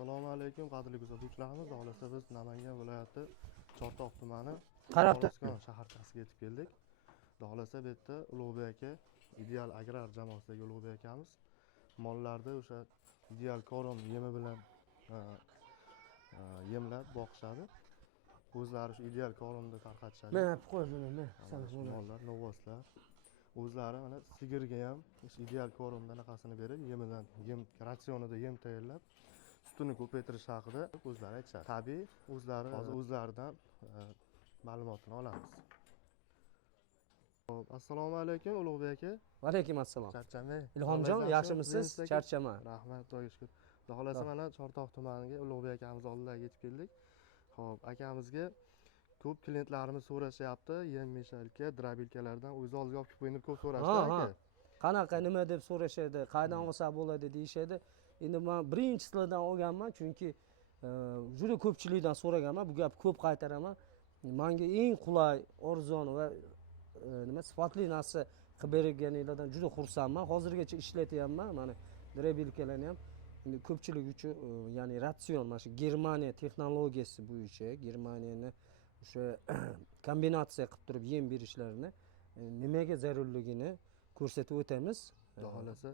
Assalomu alaykum qadrli kuzatuvchilarimiz. Xohlasa biz Namangan viloyati Chortoq tumani Qarabdi. shaharchasiga yetib keldik. Xohlasa bu yerda Ulug'bek aka, Ideal agrar jamoasidagi Ulug'bek akamiz mollarni o'sha Ideal korum yemi bilan yemlab boqishadi. O'zlari shu Ideal korumni tarqatishadi. Men qo'ydim, Mollar, novvoslar o'zlari mana sigirga ham Ideal korumdan anaqasini berib, yemidan yem ratsionida yem tayyorlab sutini ko'paytirish haqida o'zlari aytishadi. Tabiiy o'zlaridan ma'lumotini olamiz. Xo'p, assalomu alaykum Ulug'bek aka. Va alaykum assalom. Charchamay. Ilhomjon, yaxshimisiz? Charchama. Rahmat, Xudoga shukr. Xohlasa mana Chortoq tumaniga Ulug'bek akamiz oldiga yetib keldik. Xo'p, akamizga ko'p klientlarimiz so'rashyapti, yem meshalka, drabilkalardan o'zi oldiga olib qo'yinib ko'p so'rashdi aka. Qanaqa nima deb so'rashadi, qaydan olsa bo'ladi deyishadi. Endi men birinchisidan olganman, chunki juda ko'pchilikdan so'raganman, bu gapni ko'p qaytaraman. Menga eng qulay, arzon va sifatli narsa qilib berganinglardan juda xursandman. Hozirgacha ishlatyapman. Mana drabilkalarni ham endi ko'pchilik uchun, ya'ni ratsion, mana shu Germaniya texnologiyasi bo'yicha, Germaniyani o'sha kombinatsiya qilib turib yem berishlarini nimaga zarurligini ko'rsatib o'tamiz. Xohlasa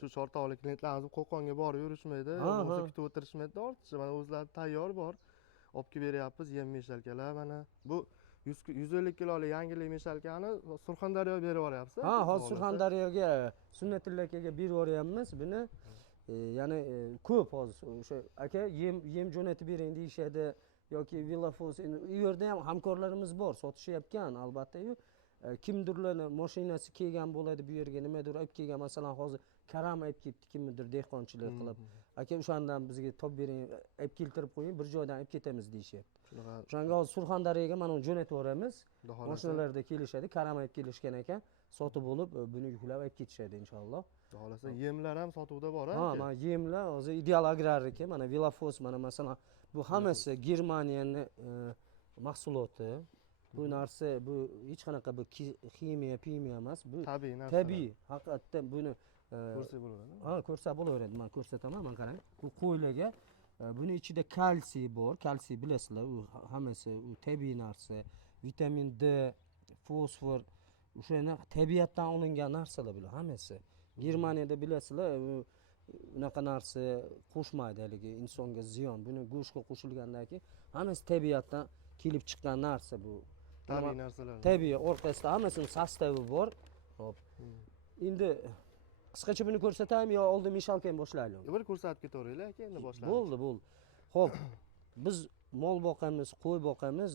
shu Chortoqlik klientlarimiz Qo'qonga borib yurishmaydi, o'zi kutib o'tirishmaydi, ortiqcha mana o'zlari tayyor bor. Olib kelib beryapmiz yem meshalkalar. Mana bu 150 kilolik yangilik meshalkani Surxondaryoga berib yuboryapsiz. Hozir Surxondaryoga Sunnatulla akaga berib yuboryapmiz buni. Ya'ni ko'p hozir o'sha aka yem jo'natib bering deyishadi yoki Villafos. U yerda ham hamkorlarimiz bor, sotishyapgan albatta-yu. Kimdirlarni mashinasi kelgan bo'ladi bu yerga, nimadir olib kelgan, masalan hozir karam olib kelibdi kimdir dehqonchilik qilib. Aka o'shandan bizga top bering, olib keltirib qo'ying, bir joydan olib ketamiz deyishyapti. O'shanga hozir Surxondaryoga mana uni jo'natib yuboramiz. Mashinalarda kelishadi, karam olib kelishgan ekan, sotib olib buni yuklab olib ketishadi inshaalloh. Xohlasa yemlar ham sotuvda bor aka. Mana yemlar hozir Ideal agrarniki, mana Villafos, mana masalan bu hammasi Germaniyani mahsuloti. Bu narsa bu hech qanaqa bu ximiya emas, bu tabiiy narsa. Tabiiy, haqiqatdan buni ko'rsa bo'ladimi? Ko'rsa bo'laveradi. Men ko'rsataman, mana qarang. Bu qo'ylarga buni ichida kalsiy bor. Kalsiy bilasizlar, u hammasi u tabiiy narsa. Vitamin D, fosfor, o'shani tabiatdan olingan narsalar bular hammasi. Germaniyada bilasizlar, unaqa narsa qo'shmaydi haligi insonga ziyon. Buni go'shtga qo'shilgandan keyin hammasi tabiatdan kelib chiqqan narsa bu. Tabiiy narsalar. Tabiiy, orqasida hammasini sostavi bor. Hop. Endi qisqacha buni ko'rsataymi yo oldin meshalkani boshlaylikmi? Bir ko'rsatib ketaveraylik aka, endi boshlaylik. Bo'ldi. Xo'p. Biz mol boqamiz, qo'y boqamiz,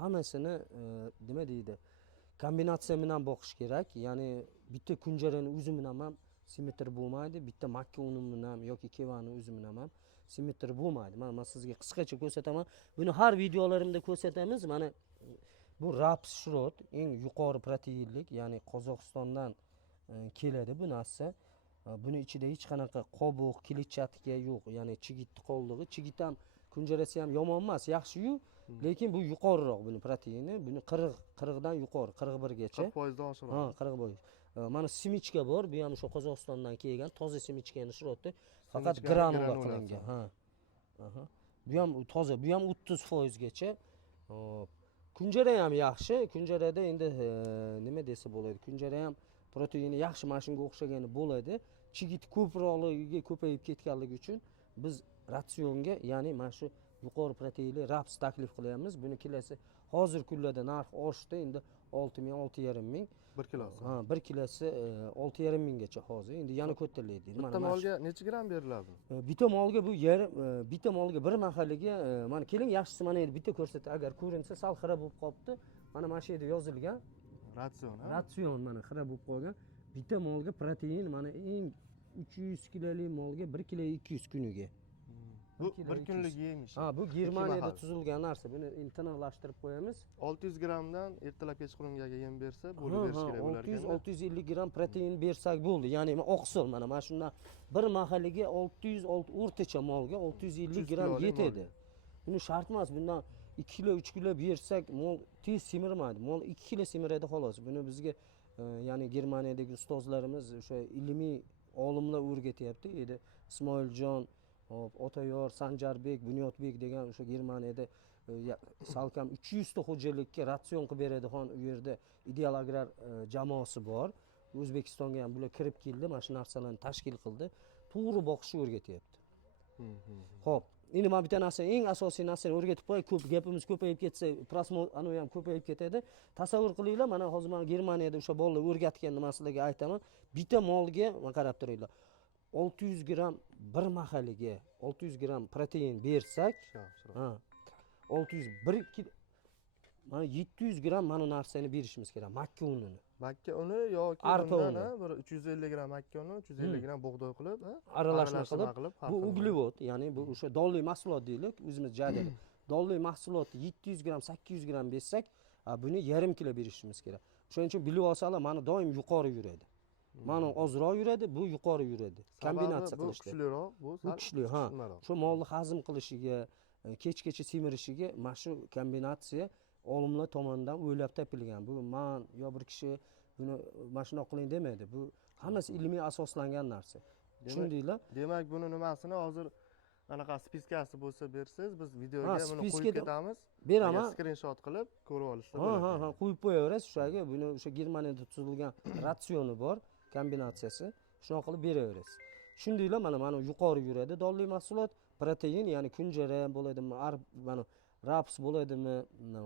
hammasini nima deydi? Kombinatsiya bilan boqish kerak. Ya'ni bitta kunjarani o'zi bilan ham simetr bo'lmaydi, bitta makka uni bilan yoki kevani o'zi bilan ham simetr bo'lmaydi. Men sizga qisqacha ko'rsataman. Buni har videolarimda ko'rsatamiz. Mana bu raps shirot, eng yuqori proteinlik, ya'ni Qozog'istondan keladi bu narsa. Buni ichida hech qanaqa qobuq, kletchatka yo'q, ya'ni chigit qoldig'i. Chigit ham kunjarasi ham yomon emas, yaxshi-yu, lekin bu yuqoriroq buni proteini. Buni 40 dan yuqori, 41 gacha. 40% dan oshiqroq. 40%. Mana simichka bor, bu ham o'sha Qozog'istondan kelgan, toza simichkani shirotda, faqat granula qilingan. Bu ham toza, bu ham 30% gacha. Kunjara ham yaxshi. Kunjarada endi nima desa bo'ladi? Kunjara ham proteini yaxshi, mana shunga o'xshagani bo'ladi. Chigit ko'proqligiga ko'payib ketganligi uchun biz ratsionga, ya'ni mana shu yuqori proteinli raps taklif qilyapmiz. Buni kilosi hozir kunlarda narx oshdi, endi 6000, 6500. 1 kilosi. 1 kilosi 6500 gacha hozir. Endi yana ko'tariladi. Bitta molga necha gram beriladi? Bitta molga bu bitta molga bir mahaliga, mana keling yaxshisi mana endi bitta ko'rsatdi. Agar ko'rinsa sal xira bo'lib qopti. Mana shu yerda yozilgan Ratsion, ratsion mana xira bo'lib qolgan. Bitta molga protein mana eng 300 kilolik molga 1 kilo 200 kuniga. Bu 1 kunlik yemish. Bu Germaniyada tuzilgan narsa. Buni tiniqlashtirib qo'yamiz. 600 gramdan ertalab kechqurungaga yem bersa, bo'lib berish kerak bo'lar ekan. 650 gram protein bersak bo'ldi. Ya'ni oqsil mana shundan bir mahaliga 600 o'rtacha molga 650 gram yetadi. Buni shart emas, bundan 2 kilo 3 kilo bersak mol tez semirmaydi. Mol 2 kilo semiradi xolos. Buni bizga ya'ni Germaniyadagi ustozlarimiz o'sha ilmiy olimlar o'rgatyapti. Edi Ismoiljon hop Otayor, Sanjarbek, Bunyodbek degan o'sha Germaniyada salkam 300 ta xo'jalikka ratsion qilib beradigan u yerda ideal agrar jamoasi bor. O'zbekistonga ham bular kirib keldi, mana shu narsalarni tashkil qildi. To'g'ri boqishni o'rgatyapti. Xo'p, endi men bitta narsa, eng asosiy narsani o'rgatib qo'yay, ko'p gapimiz ko'payib ketsa, anavi ham ko'payib ketadi. Tasavvur qilinglar, mana hozir men Germaniyada o'sha bolalar o'rgatgan nimalarga aytaman. Bitta molga, mana qarab turinglar. 600 gram bir mahaliga 600 gram protein bersak, ha, 601 kilo, mana 700 gram mana narsani berishimiz kerak, makka unini. Makka uni yoki Arpa undan uni. bir 350 gram makka uni, 350 gram bug'doy qilib, Aralashma qilib, har bu xil uglevod, ya'ni bu o'sha donli mahsulot deylik, o'zimiz jadal. Donli mahsulot 700 gram, 800 gram bersak, buni yarim kilo berishimiz kerak. Shuning uchun bilib olsalar, mana doim yuqori yuradi. Mana ozroq yuradi, bu yuqori yuradi. Kombinatsiya bu qilishda. kuchliroq, bu kuchli, ha. Shu molni hazm qilishiga, kechgacha semirishiga mana shu kombinatsiya olimlar tomonidan o'ylab topilgan. Bu men yo bir kishi buni mana shunday qiling demaydi. Bu hammasi ilmiy asoslangan narsa. Tushundinglar? Demak, buni nimasini hozir anaqa spiskasi bo'lsa bersangiz, biz videoga buni qo'yib spiskada ketamiz. beraman. Screenshot qilib ko'rib olishsa Ha, qo'yib qo'yaverasiz o'shaga. Buni o'sha Germaniyada tuzilgan ratsioni bor, kombinatsiyasi. Shunaqa qilib beraverasiz. Tushundinglar? Mana yuqori yuradi donli mahsulot, protein, ya'ni kunjara bo'ladimi, mana raps bo'ladimi,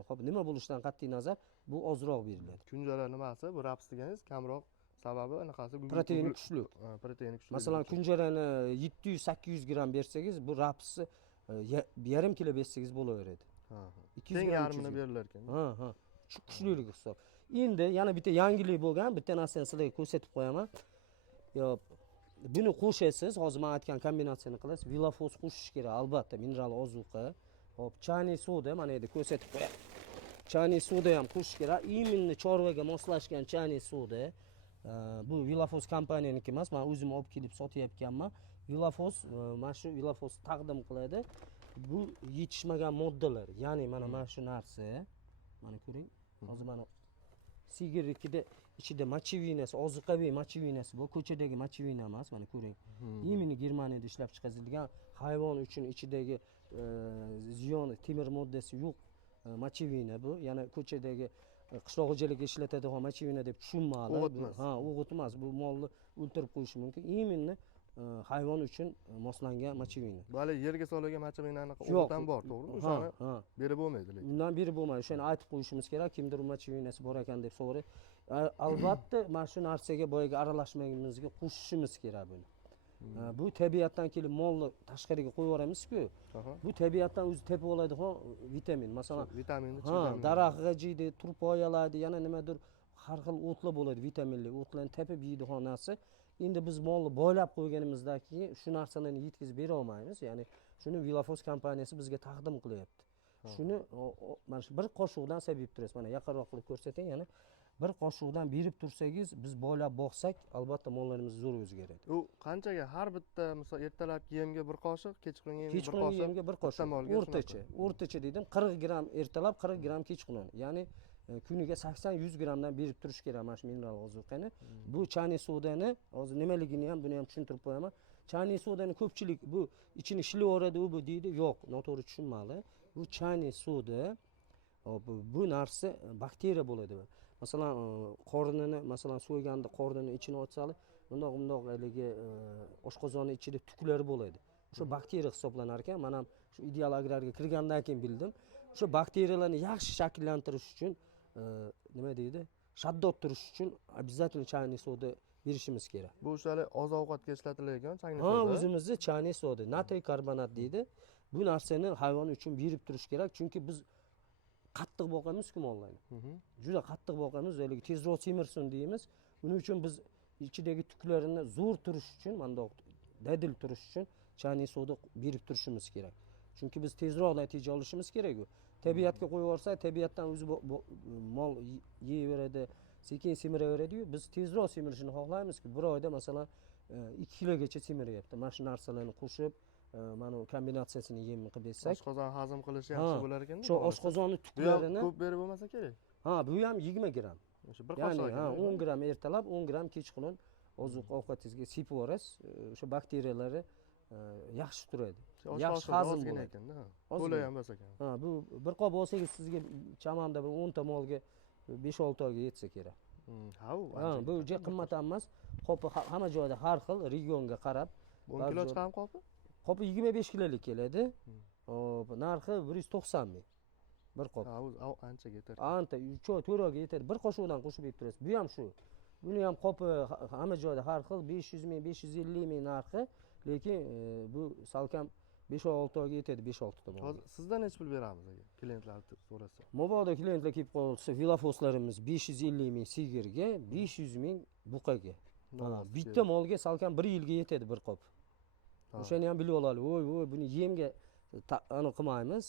hop nima bo'lishidan qat'iy nazar bu ozroq beriladi. Kunjara nimasi? Bu raps deganingiz kamroq, sababi anaqasi Proteini kuchli. Proteini kuchli. Masalan, kunjarani 700-800 gram bersangiz, bu rapsni yarim kilo bersangiz bo'laveradi. Ha. 200 Teng gram yarmini berilar ekan. Ha. Shu kuchlilik hisob. Endi yana bitta yangilik bo'lgan, bitta narsani sizlarga ko'rsatib qo'yaman. Yo, buni qo'shasiz, hozir men aytgan kombinatsiyani qilasiz. Vilafos qo'shish kerak, albatta, mineral ozuqa. Hop, chaniy soda mana yerda ko'rsatib qo'yaman. Chaniy soda ham qo'shish kerak. Именно chorvaga moslashgan chaniy soda. Bu Vilafos kompaniyaniki emas, men o'zim olib kelib sotyapmanman. Vilafos, mana shu Vilafos taqdim qiladi. Bu yetishmagan moddalar, ya'ni mana shu narsa. Mana ko'ring. Hozir mana sigirnikida ichida mochevinasi, ozuqaviy mochevinasi bor, ko'chadagi mochevina emas, mana ko'ring. Именно Germaniyada ishlab chiqarilgan hayvon uchun ichidagi ziyon temir moddasi yo'q mochevina bu. Yana ko'chadagi qishloq xo'jaligida ishlatadigan mochevina deb tushunmadi. Ha, o'g'itmas. Bu molni o'ltirib qo'yishi mumkin. Именно hayvon uchun moslangan mochevina. Bali yerga solingan mochevinani o'g'itdan bor, to'g'rimi? O'shani berib bo'lmaydi lekin. Undan berib bo'lmaydi. O'shani aytib qo'yishimiz kerak, kimdir mochevinasi bor ekan deb so'raydi. Albatta, mana shu narsaga boyaga aralashmagimizga qo'shishimiz kerak buni. Bu tabiatdan kelib molni tashqariga qo'yib yuboramiz-ku. Bu tabiatdan o'zi tepib oladigan vitamin. Masalan, vitaminni daraxtga jiydi, turpoyalardi, yana nimadir har xil o'tlar bo'ladi, vitaminli o'tlarni tepib yeydigan narsa. Endi biz molni boylab qo'yganimizdan keyin shu narsalarni yetkazib bera olmaymiz. Ya'ni shuni Vilafos kompaniyasi bizga taqdim qilyapti. Shuni mana shu bir qoshiqdan sebib turasiz. Mana yaqinroq qilib ko'rsatay, yana bir qoshiqdan berib tursangiz, biz boylab boqsak, albatta mollarimiz zo'r o'zgaradi. U qanchaga har bitta, misol ertalabki yemga bir qoshiq, kechqurungi yemga bir qoshiq. Kechqurungi yemga bir qoshiq. O'rtacha dedim, 40 gram ertalab, 40 gram kechqurun. Ya'ni kuniga 80-100 gramdan berib turish kerak mana shu mineral ozuqani. Bu chaniy sodani, hozir nimaligini ham buni ham tushuntirib qo'yaman. Chaniy sodani ko'pchilik bu ichini shilaveradi, u bu deydi. Yo'q, noto'g'ri tushunmanglar. Bu chaniy soda, bu narsa bakteriya bo'ladi. Masalan, qornini, masalan, so'yganda qornini ichini ochsalik, bundoq haligi oshqozonni ichida tuklar bo'ladi. O'sha bakteriya hisoblanar ekan. Men ham shu ideal agrarga kirgandan keyin bildim. O'sha bakteriyalarni yaxshi shakllantirish uchun nima deydi? Shaddod turish uchun обязательно chaniy soda berishimiz kerak. Bu o'shalar oziq-ovqatga ishlatiladigan chaniy soda. Ha, o'zimizda chaniy soda, natriy karbonat deydi. Bu narsani hayvon uchun berib turish kerak, chunki biz qattiq boqamiz-ku mollarni. Juda qattiq boqamiz, haligi tezroq semirsin deymiz. Buning uchun biz ichidagi tuklarini zo'r turish uchun, bundoq dadil turish uchun chaniy soda berib turishimiz kerak. Chunki biz tezroq natija olishimiz kerak-ku. Tabiatga qo'yib yuborsak, tabiatdan o'zi mol yeyaveradi, sekin semiraveradi-yu, biz tezroq semirishini xohlaymiz-ku. Bir oyda masalan 2 kilogacha semiryapti. Mana shu narsalarni qo'shib, mana kombinatsiyasini yem qilib bersak, oshqozon hazm qilishi yaxshi bo'lar ekan. Shu oshqozonni tuklarini ko'p berib bo'lmasa kerak. Ha, bu ham 20 gram. O'sha bir qoshiq. Ya'ni 10 gram ertalab, 10 gram kechqurun oziq ovqatingizga sepib yuborasiz. O'sha bakteriyalari yaxshi turadi. Osh Yaxshi hoshilda hazm ozgina bo'ladi. ekanda. Ozgina. To'la ham bo'lsa ekan. Ha, bu bir qop olsangiz sizga chamamda bir 10 ta molga 5-6 oyga yetsa kerak. Ha, u Ha, bu juda qimmat ham emas. Qopi hamma joyda har xil, regionga qarab. 10 kilo chiqadi qopi? Qopi 25 kilolik keladi. Hop, narxi 190 ming. Bir qop. Ha, u ancha ketadi. Anta 3 oy 4 oyga yetadi. Bir qoshiqdan qo'shib yeb turasiz. Bu ham shu. Buni ham qopi hamma joyda har xil 500 ming, 550 ming narxi, lekin bu salkam 5-6 oyga yetadi, 5-6 ta bor. Hozir sizdan necha pul beramiz aka? Klientlar so'rasa. Mabodo klientlar kelib qolsa, vilafoslarimiz 550 ming sigirga, 500 ming buqaga. Bitta molga salkam 1 yilga yetadi bir qop. O'shani ham bilib olaylik. Voy, buni yemga aniq qilmaymiz,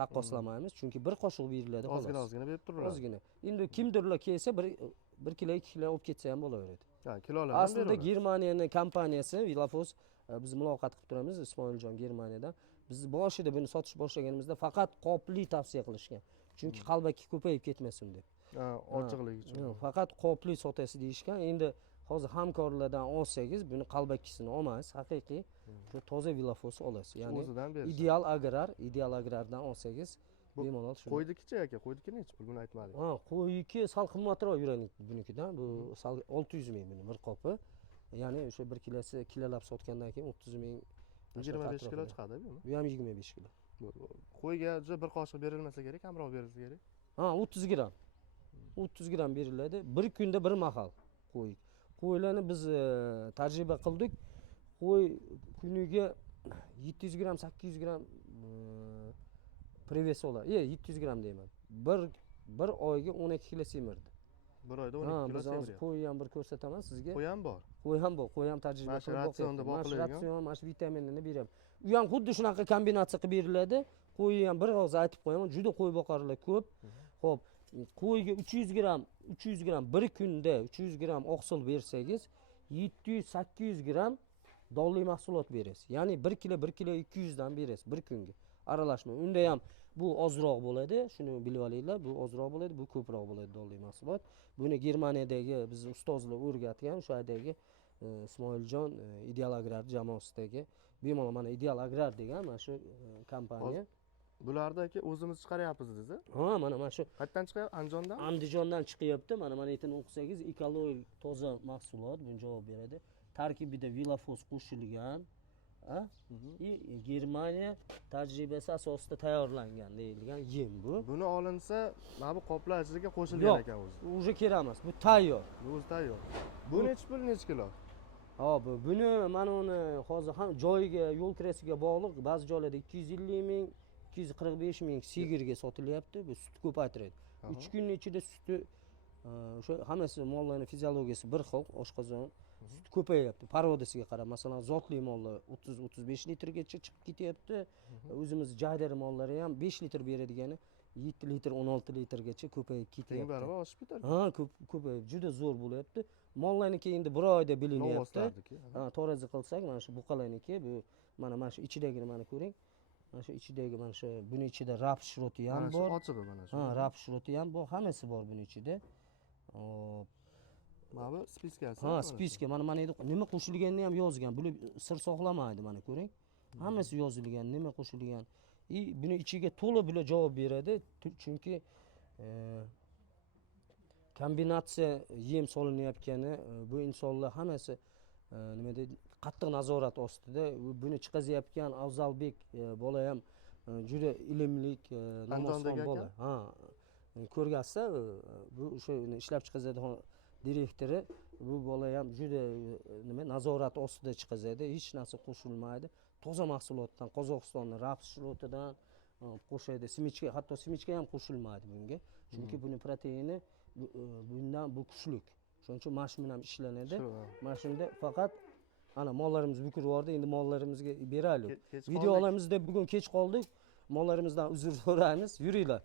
taqqoslamaymiz, chunki bir qoshiq beriladi xolos. Ozgina berib turadi. Ozgina. Endi kimdirlar kelsa 1 kilo 2 kilo olib ketsa ham bo'laveradi. Ha, kilolar ham Aslida Germaniyaning kompaniyasi Vilafos biz muloqot qilib turamiz Ismoiljon Germaniyadan. Biz boshida buni sotish boshlaganimizda faqat qopli tavsiya qilishgan. Chunki qalbaki ko'payib ketmasin deb. Ha, ochiqligi uchun. Faqat qopli sotasiz deyishgan. Endi hozir hamkorlardan olsangiz buni qalbakisini olmaysiz, haqiqiy shu toza Vilafos olasiz. Ya'ni o'zidan berish. ideal agrardan olsangiz bemalol shuni. Qo'ydiki aka, qo'ydiki necha pul buni aytmadik. Ha, qo'yiki sal qimmatroq yuradi bunikidan. Bu sal 600 ming buni bir qopi. Ya'ni o'sha 1 kilosi kilolab sotgandan keyin 30 ming 25 kilo chiqadi bu. Bu ham 25 kilo. Qo'yga bir qoshiq berilmasa kerak, kamroq berilsa kerak. Ha, 30 gram. 30 gram beriladi. Bir kunda bir mahal qo'y. Qo'ylarni biz tajriba qildik. Qo'y kuniga 700 gram, 800 gram привес oladi. 700 gram deyman. Bir oyga 12 kilo semirdi. Bir oyda 12 kilo semirdi. Qo'y ham bir ko'rsataman sizga. Qo'y ham bor. Qo'y ham tajriba qilib ratsionda boqilagan. Ratsion, mana shu vitaminini beraman. U ham xuddi shunaqa kombinatsiya qilib beriladi. Qo'yni ham bir og'iz aytib qo'yaman, juda qo'y boqarlar ko'p. Xo'p, qo'yga 300 gram bir kunda 300 gram oqsil bersangiz 700-800 gram donli mahsulot berasiz. Ya'ni 1 kilo 200 dan berasiz bir kunga. Aralashma. Unda ham bu ozroq bo'ladi, shuni bilib olinglar. Bu ozroq bo'ladi, bu ko'proq bo'ladi donli mahsulot. Buni Germaniyadagi biz ustozlar o'rgatgan, o'sha yerdagi Ismoiljon Ideal Agrar jamoasidagi bemalol mana Ideal Agrar degan mana shu kompaniya. Bularni aka o'zimiz chiqaryapmiz dedi. Ha, mana shu Qayerdan chiqyapti? Andijondan? Andijondan chiqyapti. Mana aytini o'qisangiz, ekologik toza mahsulot bunga javob beradi. Tarkibida Vilafos qo'shilgan, Germaniya tajribasi asosida tayyorlangan deyilgan yem bu. Buni olinsa, mana bu qoplar ichiga qo'shilgan ekan o'zi. Uje kerak emas. Bu tayyor. Bu o'zi tayyor. Bu necha pul, necha kilo? Hop, buni mana uni hozir ham joyiga, yo'l kirasiga bog'liq. Ba'zi joylarda 250 ming, 245 ming sigirga sotilyapti. Bu sut ko'paytiradi. 3 kunning ichida suti o'sha hammasi mollarning fiziologiyasi bir xil, oshqozon sut ko'payyapti. Parodasiga qarab, masalan, zotli mollar 30-35 litrgacha chiqib ketyapti. O'zimiz jaydari mollari ham 5 litr beradigani 7 litr, 16 litrgacha ko'payib ketyapti. Teng barobar oshib ketadi. Ha, ko'payib, juda zo'r bo'lyapti. Mollarniki endi bir oyda bilinyapti. Ha, to'razi qilsak, mana shu buqalarniki, bu mana shu ichidagini mana ko'ring. Mana shu ichidagi mana shu buni ichida rap shroti ham bor. Mana shu ochig'i mana shu. Ha, rap shroti ham bor, hammasi bor buni ichida. Mana bu spiskasi. Ha, spiska. Mana nima qo'shilganini ham yozgan. Buni sir saqlamaydi, mana ko'ring. Hammasi yozilgan, nima qo'shilgan. Buni ichiga to'la bular javob beradi. Chunki kombinatsiya yem solinayotgani, bu insonlar hammasi nima deydi, qattiq nazorat ostida. Buni chiqazayotgan Afzalbek bola ham juda ilmlik, namozxon bola. Ha, ko'rgansiz, bu o'sha ishlab chiqazadigan direktori, bu bola ham juda nima nazorat ostida chiqazadi, hech narsa qo'shilmaydi. Toza mahsulotdan, Qozog'istonning raps shrotidan qo'shadi. Simichka, hatto simichka ham qo'shilmaydi bunga. Chunki buni proteini bundan bu kuchlik. Shuning uchun mashina ham ishlanadi. Mashina faqat ana mollarimiz bukirib yubordi, endi mollarimizga beraylik. Video olamizda bugun kech qoldik. Mollarimizdan uzr so'raymiz. Yuringlar.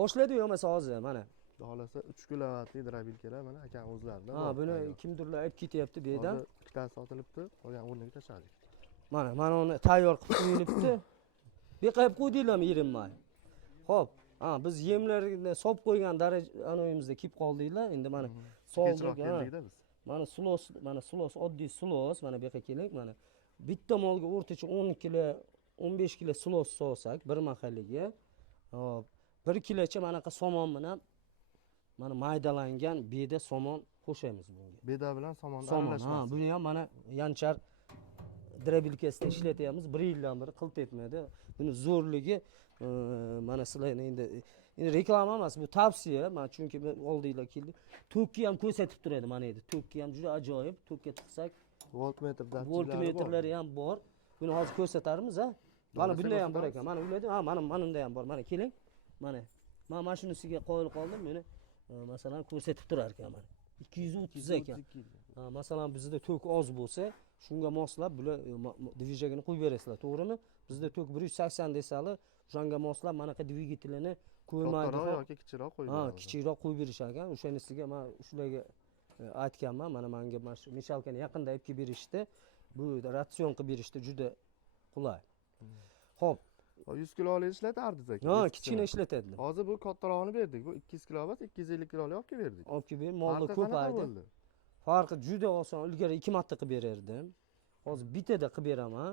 Boshladi yo'masa hozir mana. Xohlasa 3 kilovatli drobilkalar mana akam o'zlaridan. Ha, buni kimdirlar olib ketyapti bu yerdan. Ikkitasi sotilibdi, qolgan o'rniga tashladik. Mana uni tayyor qilib qo'yilibdi. Beqayib qo'ydinglarmi yerinmay? Xo'p, biz yemlarni solib qo'ygan anoyimizda kelib qoldinglar. Endi mana soldik. Keldik biz. Mana silos, oddiy silos, mana bu yerga keling, mana bitta molga o'rtacha 10 kilo 15 kilo silos solsak bir mahaliga, hop 1 kilocha manaqa somon bilan mana maydalangan beda somon qo'shamiz bunga. Beda bilan somonni Somon, aralashmas. buni ham mana yanchar drabilkasida ishlatyapmiz. 1 yildan beri qilt etmadi. Buni zo'rligi mana sizlarni endi reklama emas, bu tavsiya. Men chunki oldinglar keldi. Tokki ham ko'rsatib turadi mana endi. Tokki ham juda ajoyib. Tokka tiqsak Voltmetr datchiklari voltmetrlari ham bor. Buni hozir ko'rsatarmiz, ha. Mana bunda ham bor ekan. Mana ularda, ha, bunda ham bor. Mana keling. Mana. Men mashinasiga qo'yib qoldim. Meni masalan ko'rsatib turar ekan mana. 230 ekan. Ha, masalan bizda tok oz bo'lsa, shunga moslab bular dvijagini qo'yib berasizlar, to'g'rimi? Bizda tok 180 desali, shunga moslab manaqa dvigatelini qo'ymaydi. Kattaroq yoki kichikroq qo'yib beradi. Ha, kichikroq qo'yib berishar ekan. O'shanisiga men shularga aytganman, mana menga meshalkani yaqinda olib kelib berishdi. Bu ratsion qilib berishdi juda qulay. Xo'p, 100 kilolik ishlatardingiz aka. ha, kichkina ishlatadi. Hozir bu kattarog'ini berdik. Bu 200 kilo emas, 250 kilolik olib kelib berdik. Olib kelib molni ko'paydi. Farqi juda oson. Ilgari 2 marta qilib berardim. Hozir bitada qilib beraman.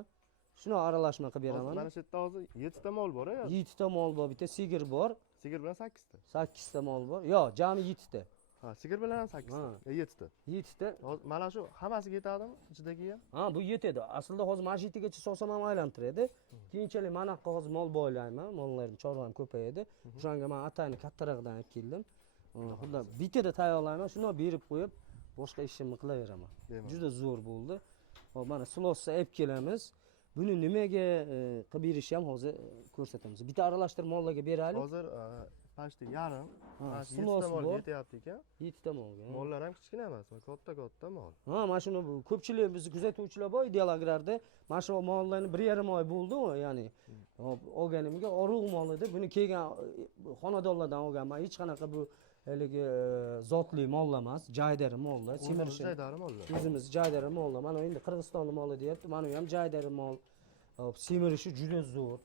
Shuni aralashma qilib beraman. Mana shu yerda hozir 7 ta mol bor-a? 7 ta mol bor, bitta sigir bor. Sigir bilan 8 ta. 8 ta mol bor. Yo'q, jami 7 ta. Ha, sigir bilan ham 8 ta. 7 ta. 7 ta. Hozir mana shu hammasiga yetadimi? Ichidagi ham? Ha, bu yetadi. Aslida hozir mashitigacha solsam ham aylantiradi. Keyinchalik mana hozir mol boylayman. Mollarim, chorvam ko'payadi. O'shanga men atayni kattaroqdan olib keldim. Xuddi bitada tayyorlayman, shuni berib qo'yib, boshqa ishimni qilaveraman. Juda zo'r bo'ldi. Hop, mana silosni olib kelamiz. Buni nimaga qilib berishni ham hozir ko'rsatamiz. Bitta aralashtirib mollarga beraylik. Hozir pashti yarim. Mana shu 7 silos ta mol bor. yetyapti ekan. 7 ta molga. Mollar ham kichkina emas, katta mol. Ha, mana shuni ko'pchilik bizni kuzatuvchilar bor ideal agrarda. Mana shu mollarni 1,5 oy bo'ldi, ya'ni olganimga orug' mol edi. Buni kelgan xonadonlardan olganman. Hech qanaqa bu haligi zotli mollar emas, jaydari mollar, semirishi. Jaydari mollar. O'zimiz jaydari mollar. Mana endi Qirg'izistonning moli deyapti. Mana u ham jaydari mol. Semirishi juda zo'r.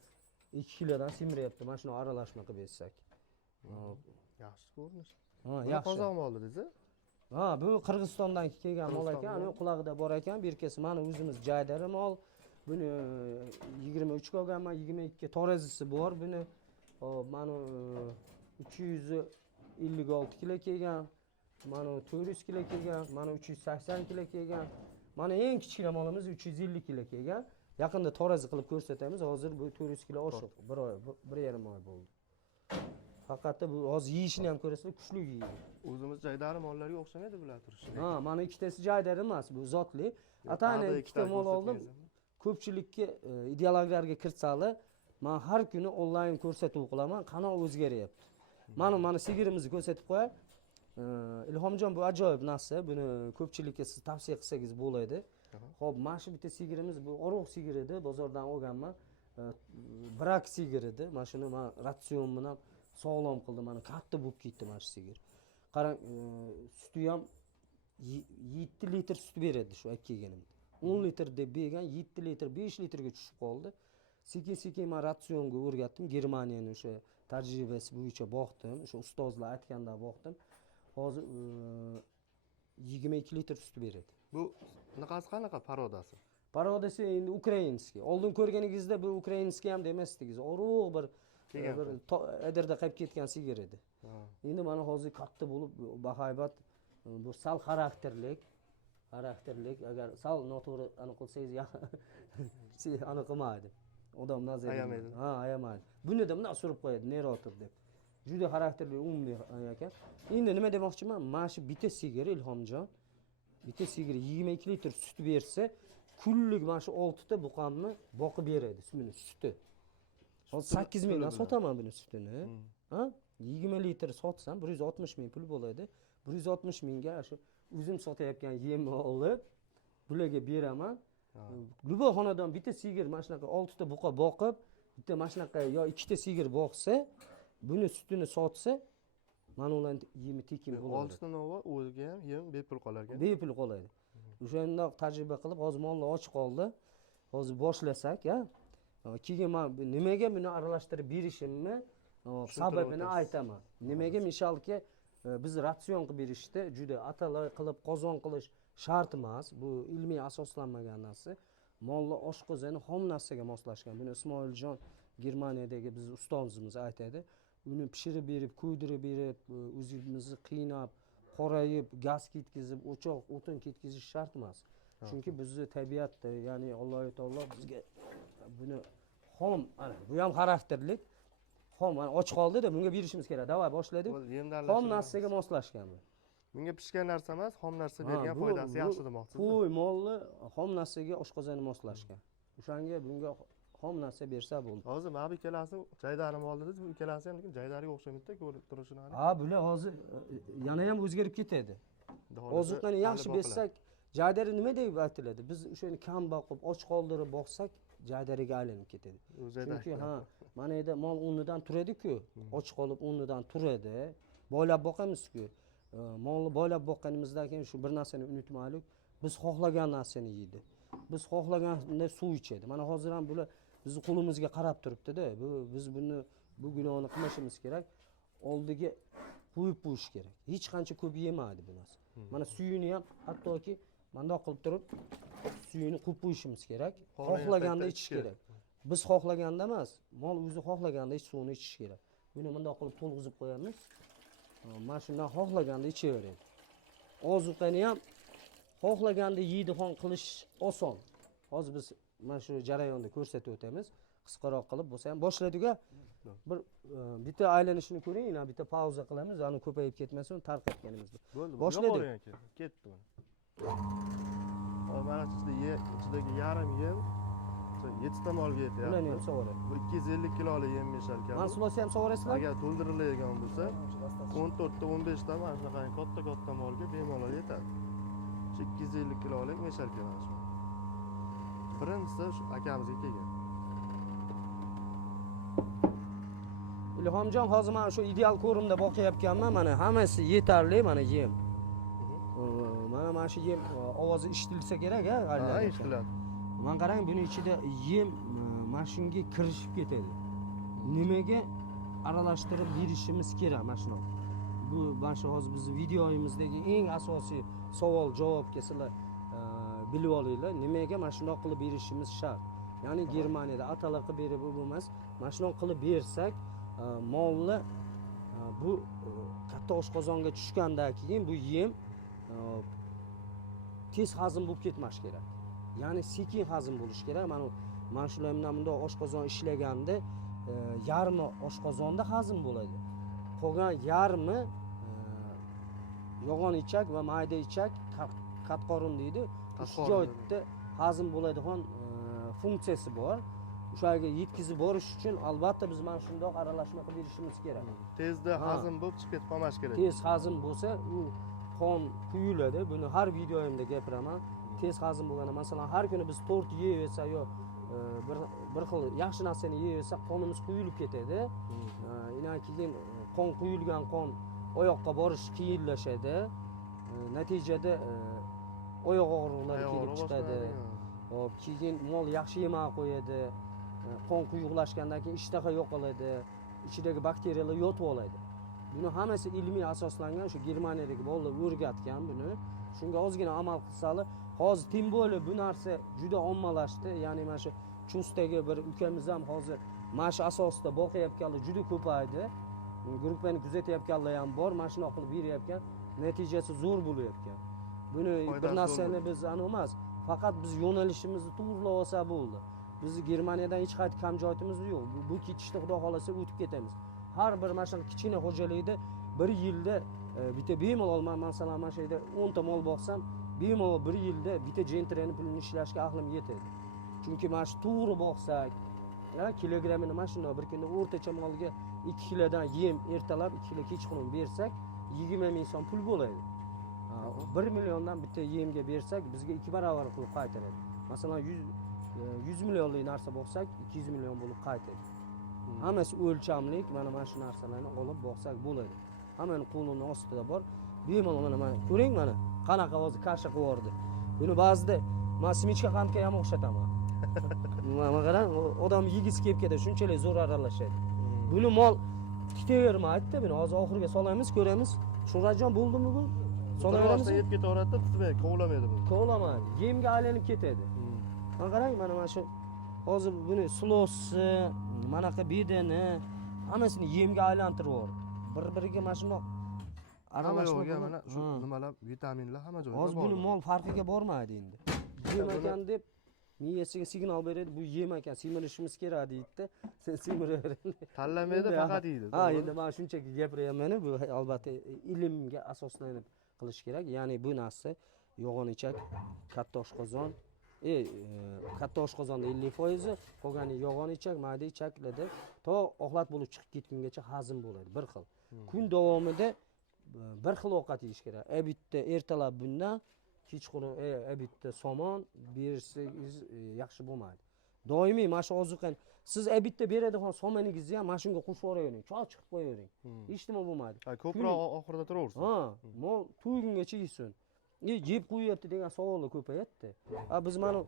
2 kilodan semiryapti. Mana shuni aralashma qilib bersak. Yaxshi ko'rinish. Ha, Bu yaxshi. qozoq moli dedingiz? Ha, bu Qirg'izistondan kelgan mol ekan. Ana qulog'ida bor ekan. Berkasi mana o'zimiz jaydari mol. Buni 23 ga olganman, 22 torazisi bor buni. Hop, mana 356 kilo kelgan. Mana 400 kilo kelgan. Mana 380 kilo kelgan. Mana eng kichkina molimiz 350 kilo kelgan. Yaqinda torazi qilib ko'rsatamiz. Hozir bu 400 kilo oshiq. 1,5 oy bo'ldi. Faqat bu hozir yeyishini ham ko'rasizlar, kuchli yeydi. O'zimiz jaydari mollarga o'xshamaydi bular turishi. Ha, mana ikkitasi jaydari emas, bu zotli. Atayni ikkita mol oldim. Ko'pchilikka ideal agrarga kirsali, men har kuni onlayn ko'rsatuv qilaman, qanaqa o'zgaryapti. Mana sigirimizni ko'rsatib qo'yay. Ilhomjon, bu ajoyib narsa. Buni ko'pchilikka siz tavsiya qilsangiz bo'ladi. Xo'p, mana shu bitta sigirimiz bu orug' sigir edi, bozordan olganman. Brak sigir edi. Mana shuni men ratsion bilan sog'lom qildim. Mana katta bo'lib ketdi mana shu sigir. Qarang, suti ham 7 litr sut beradi shu olib kelganimda. 10 litr deb bergan, 7 litr, 5 litrga tushib qoldi. Sekin-sekin men ratsionga o'rgatdim. Germaniyani o'sha tajribasi bo'yicha boqdim. O'sha ustozlar aytganda boqdim. Hozir 22 litr sut beradi. Bu qanaqa parodasi? Parodasi endi ukrainskiy. Oldin ko'rganingizda bu ukrainskiy ham demasdingiz. Orug' bir edirda qolib ketgan sigir edi. Endi mana hozir katta bo'lib, bahaybat, bu sal xarakterlik, agar sal noto'g'ri aniq qilsangiz, aniq qilmaydi. Odam nazaridan. Ha, ayamaydi. Buni da bunday surib qo'yadi, nerotir deb. Juda xarakterli, umli ekan. Endi nima demoqchiman? Mana shu bitta sigir Ilhomjon, bitta sigir 22 litr sut bersa, kunlik mana shu 6 ta buqamni boqib beradi, buni suti. Hozir 8 mingdan sotaman buni sutini. Ha? 20 litr sotsam 160 ming pul bo'ladi. 160 mingga shu o'zim sotayotgan yemni olib, bularga beraman. Lubo xonadon bitta sigir mana shunaqa 6 ta buqa boqib, bitta mana shunaqa yo 2 ta sigir boqsa, buni sutini sotsa, mana ularning yemi tekin bo'ladi. 6 ta nova o'ziga ham yem bepul qolar ekan. Bepul qoladi. O'shandoq tajriba qilib, hozir mollar och qoldi. Hozir boshlasak, ha? Keyin men nimaga buni aralashtirib berishimni sababini aytaman. Nimaga mishalki biz ratsion qilib berishda juda atalay qilib qozon qilish shart emas. Bu ilmiy asoslanmagan narsa. molni oshqozoni xom narsaga moslashgan. Buni Ismoiljon Germaniyadagi biz ustozimiz aytadi. Uni pishirib berib, kuydirib berib, o'zimizni qiynab, qorayib, gaz ketkizib, o'choq, o'tin ketkizish shart emas. Chunki bizni tabiatda, ya'ni Alloh taolo bizga buni xom, mana bu ham xarakterlik. Xom, mana och qoldi-da, bunga berishimiz kerak. Davay boshladik. Xom narsaga moslashgan bu. Bunga pishgan narsa emas, xom narsa bergan foydasi yaxshi demoqchisiz. Qo'y molni xom narsaga oshqozoni moslashgan. O'shanga bunga xom narsa bersa bo'ldi. Hozir mana bu ikkalasi jaydari mol dedingiz, bu ikkalasi ham lekin jaydariga o'xshamaydi-da ko'rib turishini. Ha, bular hozir yana ham o'zgarib ketadi. Ozuqani yaxshi bersak, jaydari nima deb aytiladi? Biz o'shani kam boqib, och qoldirib boqsak, jaydariga aylanib ketadi. Chunki mana yerda mol o'rnidan turadi-ku, och qolib o'rnidan turadi. Boylab boqamiz-ku. Molni boylab boqqanimizdan keyin shu bir narsani unutmaylik, biz xohlagan narsani yeydi. Biz xohlaganda suv ichadi. Mana hozir ham bular bizni qo'limizga qarab turibdi-da. Biz bu gunohni qilmashimiz kerak. Oldiga qo'yib qo'yish kerak. Hech qancha ko'p yemaydi bu narsa. Mana suyini ham hattoki bundoq qilib turib, suyini qo'yib qo'yishimiz kerak. Xohlaganda ichish kerak. Biz xohlaganda emas, mol o'zi xohlaganda suvini ichish kerak. Buni bundoq qilib to'lg'izib qo'yamiz. Mana shundan xohlaganda ichaveradi. Ozuqani ham xohlaganda yeydigan qilish oson. Hozir biz mana shu jarayonni ko'rsatib o'tamiz. Qisqaroq qilib bo'lsa ham boshladik-a. Bitta aylanishini ko'ring, bitta pauza qilamiz, ani ko'payib ketmasin, tarqatganimizda. Bo'ldi, boshladik. Ketdi mana. Hozir mana ichidagi yarim yem 7 ta molga yetyapti. Ularni ham sug'oradi. Bu 250 kilolik yem meshalkan. Mahsulotni ham sug'orasizlar? Agar to'ldiriladigan bo'lsa, 14 ta 15 ta mana shunaqa katta molga bemalol yetadi. 250 kilolik meshalka mana shu. Birinchisi shu akamizga kelgan. Ilhomjon, hozir men shu ideal ko'rimda boqayotganman. Mana hammasi yetarli, mana yem. Mana shu yem ovozi eshitilsa kerak-a? Ha, eshitiladi. Men qarang, buni ichida yem mana shunga kirishib ketadi. Nimaga aralashtirib berishimiz kerak mana shuni? Bu mana shu hozir bizning videoyimizdagi eng asosiy savol-javobga sizlar bilib olinglar. Nimaga mana shunday qilib berishimiz shart? Ya'ni Germaniyada atalaqa berib bo'lmas, mana shunday qilib bersak, molni bu katta oshqozonga tushgandan keyin bu yem tez hazm bo'lib ketmash kerak. Ya'ni sekin hazm bo'lish kerak. Mana shular bilan bunday oshqozon ishlaganda yarmi oshqozonda hazm bo'ladi. Qolgan yarmi yog'on ichak va mayda ichak, qatqorin deydi. Shu joyda hazm bo'ladigan funksiyasi bor. O'shaga yetkazib borish uchun albatta biz mana shunday aralashma qilib berishimiz kerak. Tezda hazm bo'lib chiqib ketib qolmash kerak. Tez hazm bo'lsa, u qon quyiladi. Buni har videoyimda gapiraman. Tez hazm bo'lganda, masalan, har kuni biz tort yeyversak yo bir xil yaxshi narsani yeyversak, qonimiz quyilib ketadi. Undan keyin qon quyilgan qon oyoqqa borish qiyinlashadi. Natijada oyoq og'riqlari kelib chiqadi. Hop, keyin mol yaxshi yemay qo'yadi. Qon quyuqlashgandan keyin ishtaha yo'qoladi. Ichidagi bakteriyalar yotib oladi. Buni hammasi ilmiy asoslangan, shu Germaniyadagi bolalar o'rgatgan buni. Shunga ozgina amal qilsalar, hozir tim bo'lib bu narsa juda ommalashdi. Ya'ni mana shu Chustdagi bir ukamiz ham hozir mana shu asosida boqayotganlar juda ko'paydi. Gruppani kuzatayotganlar ham bor, mana shunday qilib beryapkan. Natijasi zo'r bo'layotgan. Buni bir narsani biz emas, faqat biz yo'nalishimizni to'g'rilab olsak bo'ldi. Biz Germaniyadan hech qaysi kamjoyatimiz yo'q. Bu ketishda xudo xolasa o'tib ketamiz. Har bir mana shu kichkina xo'jalikda bir yilda bitta bemalol, masalan, mana shu yerda 10 ta mol boqsam, bemalol bir yilda bitta jentrani pulini ishlashga aqlim yetadi. Chunki mana shu to'g'ri boqsak, kilogrammini mana shunday bir kunda o'rtacha molga 2 kilodan yem ertalab, 2 kilo kechqurun bersak, 20 ming so'm pul bo'ladi. 1 milliondan bitta yemga bersak, bizga 2 barobar qilib qaytaradi. Masalan, 100 millionlik narsa boqsak, 200 million bo'lib qaytadi. Hammasi o'lchamlik, mana shu narsalarni olib boqsak bo'ladi. Hammaning qo'lining ostida bor. Bemalol mana ko'ring, mana qanaqa hozir kasha qilib buni ba'zida men simichka qandga ham o'xshataman. Mana qarang, odam yegisi kelib ketadi, shunchalik zo'r aralashadi. Buni mol tutavermaydi-da, buni hozir oxiriga solamiz, ko'ramiz. Sho'rajon bo'ldimi bu? Solaveramiz, yeb ketaveradi-da, tutmaydi, kovlamaydi bu. Kovlamaydi, yemga aylanib ketadi. mana qarang, mana shu hozir buni silosi, manaqa bedeni hammasini yemga aylantirib yubordi. Bir-biriga mana shundoq Hamma aralashma yo'g'iga bo'lib, mana shu nimalar, vitaminlar hamma joyda hozir bor. buni mol farqiga bormaydi endi. Yem ekan deb miyasiga signal beradi, bu yem ekan, semirishimiz kerak deydi-da. Sen semiraver. Tanlamaydi, faqat yeydi. Ha, endi men shunchaki gapiryapman, bu albatta ilmga asoslanib qilish kerak. Ya'ni bu narsa yo'g'on ichak, katta oshqozon, katta oshqozonda 50%, qolgani yo'g'on ichak, mayda ichaklarda to oqlat bo'lib chiqib ketgungacha hazm bo'ladi, bir xil. Kun davomida bir xil ovqat yeyish kerak. Bitta ertalab bundan, kechqurun bitta somon bersangiz yaxshi bo'lmaydi. Doimiy mana shu ozuqani siz bitta beradigan somoningizni ham mana shunga qo'shib yuboravering, choy chiqib qo'yavering. Hech nima bo'lmaydi. Ko'proq oxirida turaversin. Ha, mol to'ygungacha yesin. Yeb qo'yapti degan savollar ko'payapti. Biz mana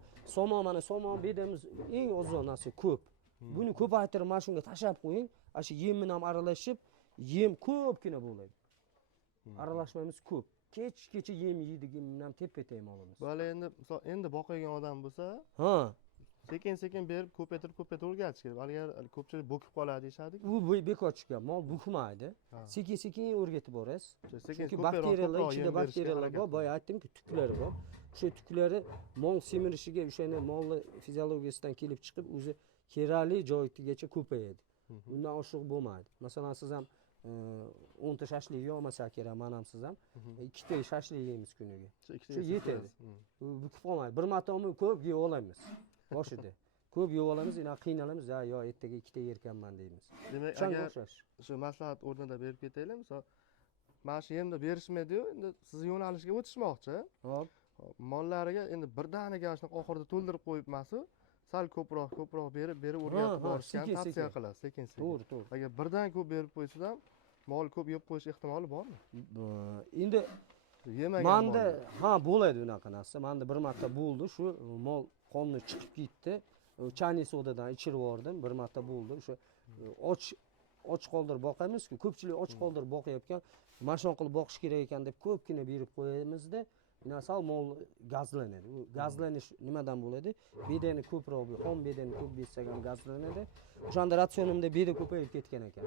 somon bedamiz eng ozon narsa ko'p. Buni ko'paytirib mana shunga tashlab qo'ying, shu yem bilan aralashib, yem ko'pgina bo'ladi. Aralashmamiz ko'p. Kecha yem yeydigan tep-tep molimiz. Bale endi boqagan odam bo'lsa, Ha, sekin berib ko'paytirib o'rgatish kerak. Agar ko'pchilik bo'kib qoladi deyshadi. u bekor chiqqan mol bukmaydi. Sekin o'rgatib borasiz. Sekin Chunki bakteriyalar ichida bakteriyalar bor, boya aytdimki, tuklari bor. O'sha tuklari mol semirishiga, o'shani molni fiziologiyasidan kelib chiqib, o'zi kerakli joyigacha ko'payadi. Undan oshiq bo'lmaydi. Masalan, siz ham 10 ta shashlik yemasak kerak, men ham siz ham 2 ta shashlik yeymiz kuniga. Shu yetadi. Bukib qolmaydi. Bir marta ko'p yeb olamiz. Boshida. Ko'p yeb olamiz, yana qiynalamiz, yo ertaga 2 ta yerkanman deymiz. Demak, agar shu maslahat o'rnida berib ketaylik, misol mana shu yemni berishmaydi-yu, endi siz yo'nalishga o'tishmoqchi. Hop. Mollariga endi birdaniga shunaqa oxirida to'ldirib qo'yibmas-u, sal ko'proq berib o'rgatib borishni tavsiya qilasiz, sekin-sekin. To'g'ri. Agar birdan ko'p berib qo'ysa ham, mol ko'p yeb qo'yish ehtimoli bormi? Endi Yemagan manda bo'ladi unaqa narsa. Manda bir marta bo'ldi, shu mol qonni chiqib ketdi. Chani sodadan ichirib yubordim, bir marta bo'ldi. O'sha och qoldirib boqamiz-ku, ko'pchilik och qoldirib boqayotgan, mana shunaqa qilib boqish kerak ekan deb ko'pgina berib qo'yamizda, sal mol gazlanadi. U gazlanish nimadan bo'ladi? Bedani ko'proq, xom bedani ko'p bersak ham gazlanadi. O'shanda ratsionimda beda ko'payib ketgan ekan.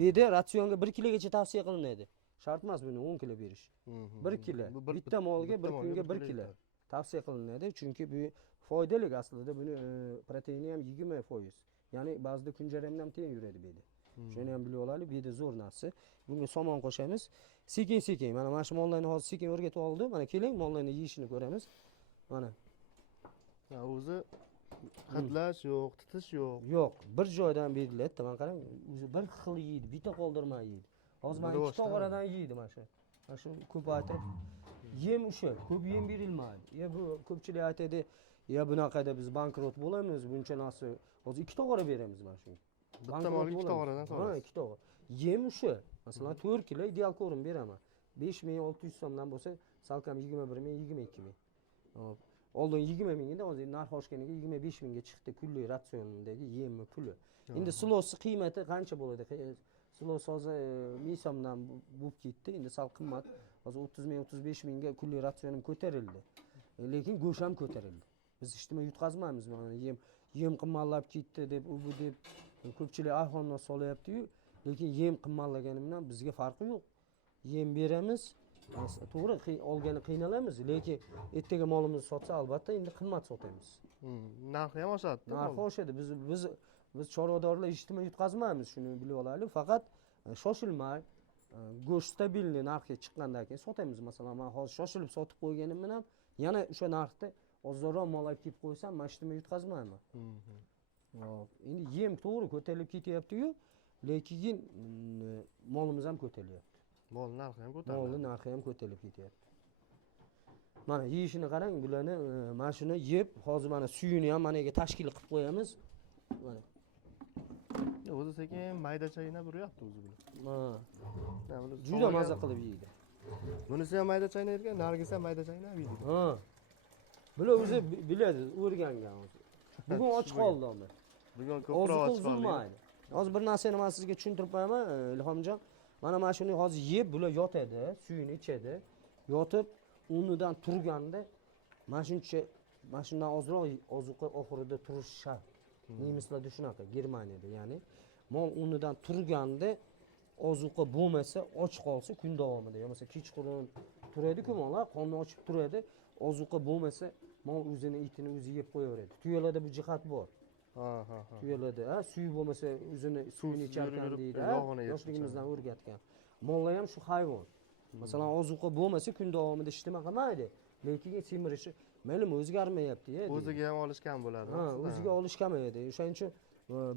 Beda ratsionga 1 kilogacha tavsiya qilinadi. Shart emas buni 10 kilo berish. 1 kilo. Bitta molga bir kunga 1 kilo tavsiya qilinadi, chunki bu foydali aslida. Buni proteini ham 20%. Ya'ni ba'zida kunjaramdan ham teng yuradi beda. Shuni ham bilib olaylik, beda zo'r narsa. Bunga somon qo'shamiz. Sekin, mana shu mollarni hozir sekin o'rgatib oldim. Mana keling, mollarni yeyishini ko'ramiz. Mana. O'zi hidlash yo'q, titish yo'q. Yo'q, bir joydan beriladi. Mana qarang, o'zi bir xil yeydi, bitta qoldirmay yeydi. Hozir mana 2 tog'oradan yeydi mana shu. Mana shu ko'paytirib yem o'sha, ko'p yem berilmaydi. Bu ko'pchilik aytadi, bunaqada biz bankrot bo'lamiz, buncha narsa. Hozir 2 tog'ora beramiz mana shunga. Bitta molga 2 tog'oradan so'raysiz. Ha, 2 tog'ora. Yem o'sha. Masalan, 4 kilo ideal ko'rim beraman. 5600 so'mdan bo'lsa, salkam 21 ming, 22 ming. Hop. Oldin 20 ming edi, hozir narx oshganiga 25 mingga chiqdi kulli ratsionidagi yemni puli. Endi silosi qiymati qancha bo'ladi? Silos hozir 1000 so'mdan bo'lib ketdi, endi sal qimmat. Hozir 30 ming, 35 mingga kulli ratsionim ko'tarildi. Lekin go'sht ham ko'tarildi. Biz hech nima yutqazmaymiz, mana yem qimmatlab ketdi deb, u bu deb ko'pchilik ayhonlar solyapti-yu, lekin yem qimmatlagani bilan bizga farqi yo'q. Yem beramiz, to'g'ri olgani qiynalamiz, lekin ertaga molimizni sotsa albatta endi qimmat sotamiz. Narxi ham oshadi. Narxi oshadi. Biz chorvadorlar hech nima yutqazmaymiz, shuni bilib olaylik. Faqat shoshilmay, go'sht stabilniy narxga chiqqandan keyin sotamiz. Masalan, men hozir shoshilib sotib qo'yganim bilan yana o'sha narxda ozroq mol olib kelib qo'ysam, men hech nima yutqazmayman. Endi yem to'g'ri ko'tarilib ketyapti-yu, lekin molimiz ham ko'tarilyapti. Mol narxi ham ko'tariladi. Molning narxi ham ko'tarilib ketyapti. Mana yeyishini qarang, bularni mana shuni yeb, hozir mana suyini ham managa tashkil qilib qo'yamiz. Mana. O'zi sekin mayda chaynab uryapti o'zi bular. Juda maza qilib yeydi. Bunisi ham mayda chaynab ekan, nargisi ham mayda chaynab yeydi. Bular o'zi biladi, o'rgangan o'zi. Bugun och qoldi ular. Bugun ko'proq och qoldi. Hozir bir narsani men sizga tushuntirib qo'yaman, Ilhomjon. Mana shuni hozir yeb, bular yotadi, suyini ichadi. Yotib, o'rnidan turganda mana shuncha mana shundan ozroq ozuqa oxirida turishi shart. Nemislarda shunaqa, Germaniyada, ya'ni mol o'rnidan turganda ozuqa bo'lmasa, och qolsa kun davomida, yo bo'lmasa kechqurun turadi-ku mollar, qonni ochib turadi. Ozuqa bo'lmasa, mol o'zini itini o'zi yeb qo'yaveradi. Tuyalarda bu jihat bor. Ha. Tuyalarda, suv bo'lmasa o'zini suvini icharkan deydi. yog'ini yeb Yoshligimizdan o'rgatgan. Mollar ham shu hayvon. Masalan, ozuqa bo'lmasa kun davomida hech nima qilmaydi. Lekin semirishi ma'lum o'zgarmayapti-ya. O'ziga ham olishgan bo'ladi. O'ziga olishkamaydi. O'shaning uchun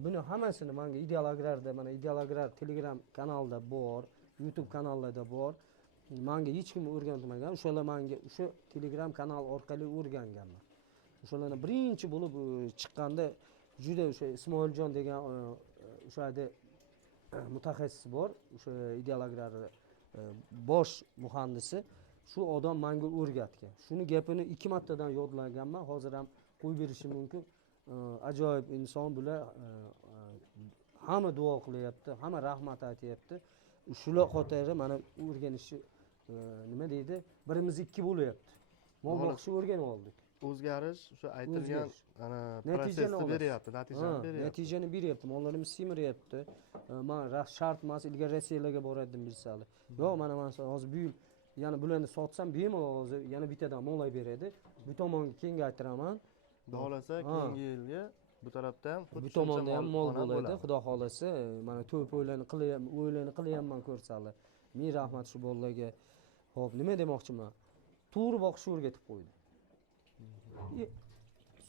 buni hammasini menga Ideal Agrarda, mana Ideal Agrar Telegram kanalida bor, YouTube kanallarida bor. Menga hech kim o'rgatmagan. O'shalar menga o'sha Telegram kanal orqali o'rganganman. O'shalarni birinchi bo'lib chiqqanda juda o'sha Ismoiljon degan o'sha yerda mutaxassis bor, o'sha Ideal Agrar bosh muhandisi. Shu odam menga o'rgatgan. Shuni gapini 2 martadan yodlaganman. Hozir ham qo'yib berishim mumkin. Ajoyib inson bular. Hamma duo qilyapti, hamma rahmat aytyapti. Shular xotiri mana o'rganishi nima deydi? Birimiz ikki bo'lyapti. Mol boqishni o'rganib oldik. O'zgarish o'sha aytilgan ana natijani prosesni beryapti, natijani beryapti. Natijani beryapti. Mollarimiz semiryapti. Men shart emas, ilgari Rossiyalarga borardim bilsali. Yo'q, mana hozir bu yil yana bularni sotsam bemalol hozir yana bittadan molay beradi. Bu tomonga kengaytiraman. Xudo xolasa keyingi yilga bu tarafda ham bu tomonda ham mol bo'ladi. Xudo xolasa, mana to'p o'ylarni qilyapman ko'rsali. Ming rahmat shu bolalarga. Xo'p, nima demoqchiman? To'g'ri boqishni o'rgatib qo'ydi.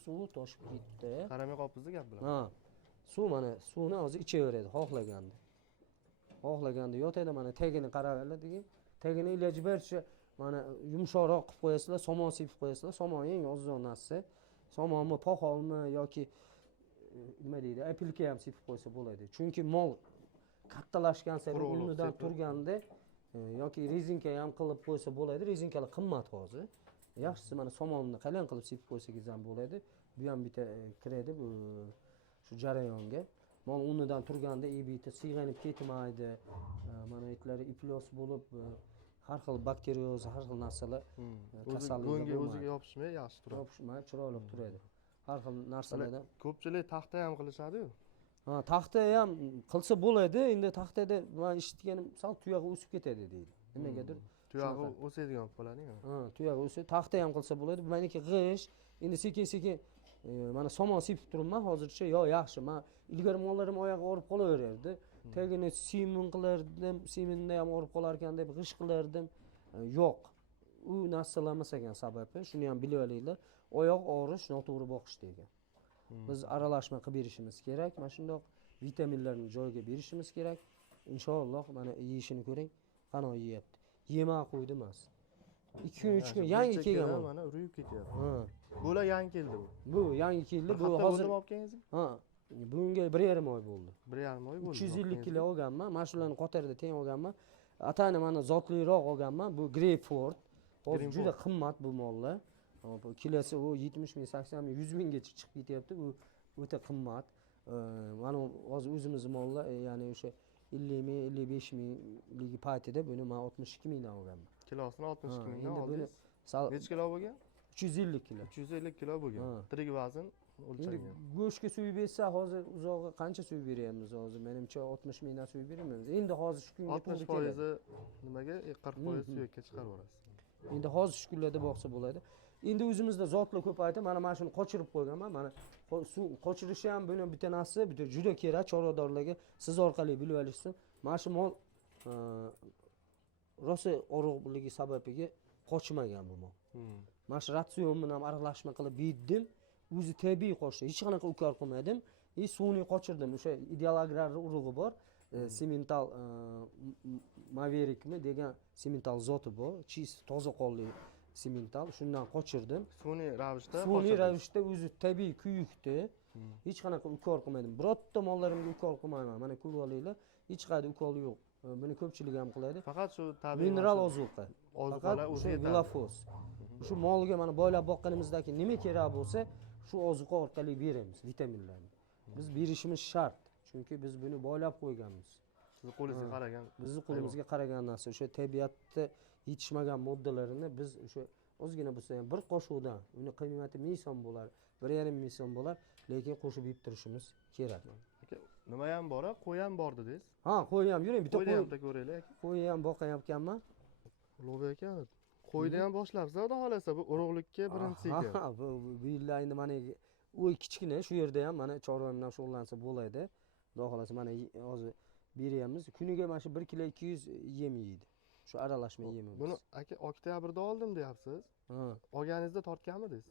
Suv toshib ketdi. Qaramay qolibsiz gap bilan. Ha. Suv mana suvni hozir ichaveradi xohlaganda. Xohlaganda yotadi, mana tagini qaranglar degan. Tagini iloji boricha mana yumshoqroq qilib qo'yasizlar, somon sepib qo'yasizlar. Somon eng ozon narsa. Somonmi, poxolmi yoki nima deydi, apilka ham sepib qo'ysa bo'ladi. Chunki mol kattalashgan sari o'rnidan turganda yoki rezinka ham qilib qo'ysa bo'ladi. Rezinkalar qimmat hozir. Yaxshisi mana somonni qalin qilib sepib qo'ysangiz ham bo'ladi. Bu ham bitta kiradi bu shu jarayonga. Mol o'rnidan turganda bitta siyg'anib ketmaydi. Mana itlari iflos bo'lib har xil bakterioz, har xil narsalar kasalliklar o'ziga yopishmay yaxshi turadi. Yopishmay chiroyli turadi. Har xil narsalardan. Ko'pchilik taxta ham qilishadi-yu. Ha, taxta ham qilsa bo'ladi. Endi taxtada men eshitganim sal tuyog'i o'sib ketadi deydi. Nimagadir tuyog'i o'sadigan bo'ladi-ku. Ha, tuyog'i o'sib, taxta ham qilsa bo'ladi. Meniki g'ish. Endi sekin-sekin mana somon sepib turibman hozircha. Yo, yaxshi. Men ilgari mollarim oyog'i orib qolaverardi. Tagini simin qilardim, siminda ham orib qolar ekan deb g'ish qilardim. Yo'q. U narsalar emas ekan sababi. Shuni ham bilib olinglar. Oyoq og'rish noto'g'ri boqish degan. Biz aralashma qilib berishimiz kerak. Mana shundoq vitaminlarni joyiga berishimiz kerak. Inshaalloh mana yeyishini ko'ring. Qano yeyapti. Yema qo'ydi emas. 2-3 kun yangi kelgan mana urib ketyapti. Ha. Bular yangi keldi bu. Bu yangi keldi. Bu hozir olib kelgansiz? Ha. Bunga 1,5 oy bo'ldi. 1,5 oy bo'ldi. 350 kilo olganman. Mana shularni qatorida teng olganman. Atani mana zotliroq olganman. Bu Greyford. Hozir juda qimmat bu mollar. Bu kilosi u 70 ming, 80 ming, 100 minggacha chiqib ketyapti. Bu o'ta qimmat. Mana hozir o'zimiz mollar, ya'ni o'sha 50 ming, 55 mingligi paytida buni men 62 mingdan olganman. Kilosini 62 mingdan oldingiz. Necha kilo bo'lgan? 350 kilo. 350 kilo bo'lgan. Tirik vazn o'lchangan. Go'shtga suv bersa hozir uzoqqa qancha suv beryapmiz hozir? Menimcha 60 mingdan suv beramiz. Endi hozir shu kunga 60% nimaga 40% suyakka chiqarib yuborasiz. Endi hozir shu kunlarda boqsa bo'ladi. Endi o'zimizda zotlar ko'paydi. Mana shuni qochirib qo'yganman. Mana suv qochirishi ham buni bitta narsa, bitta juda kerak chorvadorlarga siz orqali bilib olishsin. Mana shu mol rosa og'riqligi sababiga qochmagan bu mol. Mana shu ratsion bilan aralashma qilib berdim. O'zi tabiiy qochdi. Hech qanaqa ukor qilmadim. Suvni qochirdim. O'sha Ideal Agrar urug'i bor. Semental Mavericmi degan semental zoti bor. Chist toza qonli semental. Shundan qochirdim. Sun'iy ravishda o'zi tabiiy kuyukdi. Hech qanaqa ukor qilmadim. Birorta mollarimga ukor qilmayman. Mana ko'rib olinglar. Hech qayerda ukor yo'q. Buni ko'pchilik ham qiladi. Faqat shu tabiiy mineral ozuqa. Ozuqalar o'zi glafos. Shu molga mana boylab boqqanimizdagi nima kerak bo'lsa, shu ozuqa orqali beramiz vitaminlarni. Biz berishimiz shart. Chunki biz buni boylab qo'yganmiz. Sizni qo'lingizga qaragan. Bizni qo'limizga qaragan narsa o'sha tabiatda yetishmagan moddalarini biz o'sha ozgina bo'lsa ham bir qoshiqdan uni qiymati 1000 so'm bo'lar, 1,5 so'm bo'lar, lekin qo'shib yeb turishimiz kerak. Aka, nima ham bor, qo'y ham bor dedingiz. Ha, qo'y ham yuring, bitta Qo'yni ham bitta ko'raylik aka. qo'y ham boqayotganman. Ulug'bek aka, qo'yni ham boshlabsiz, xudo xolasa bu urug'likka birinchi ekan. Ha, bu yillar endi mana u kichkina, shu yerda ham mana chorva bilan shug'ullansa bo'ladi. Xudo xolasa mana hozir beryapmiz. Kuniga mana shu 1 kilo 200 yem yeydi. Shu aralashma yemimiz. Buni aka oktyabrda oldim deyapsiz. Ha. Olganingizda tortganmidingiz?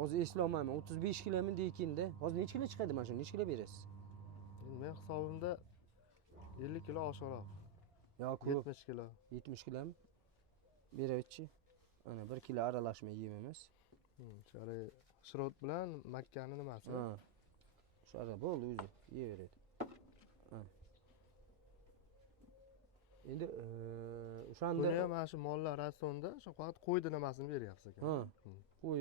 Hozir eslolmayman. 35 kilomi deykinda. Hozir necha kilo chiqadi mana shu? Necha kilo berasiz? Men hisobimda 50 kilo oshiqroq. Yo, ko'p. 70 kilo. 70 kilomi? Beraychi. Ana 1 kilo aralashma yemimiz. Shari shirot bilan makkani nimasi? Ha. Shara bo'ldi o'zi, yeyaveradi. Ha. Endi o'shanda Buni ham mana shu mollar rasionda shu faqat qo'ydi nimasini beryapsiz ekan. ha. Qo'y.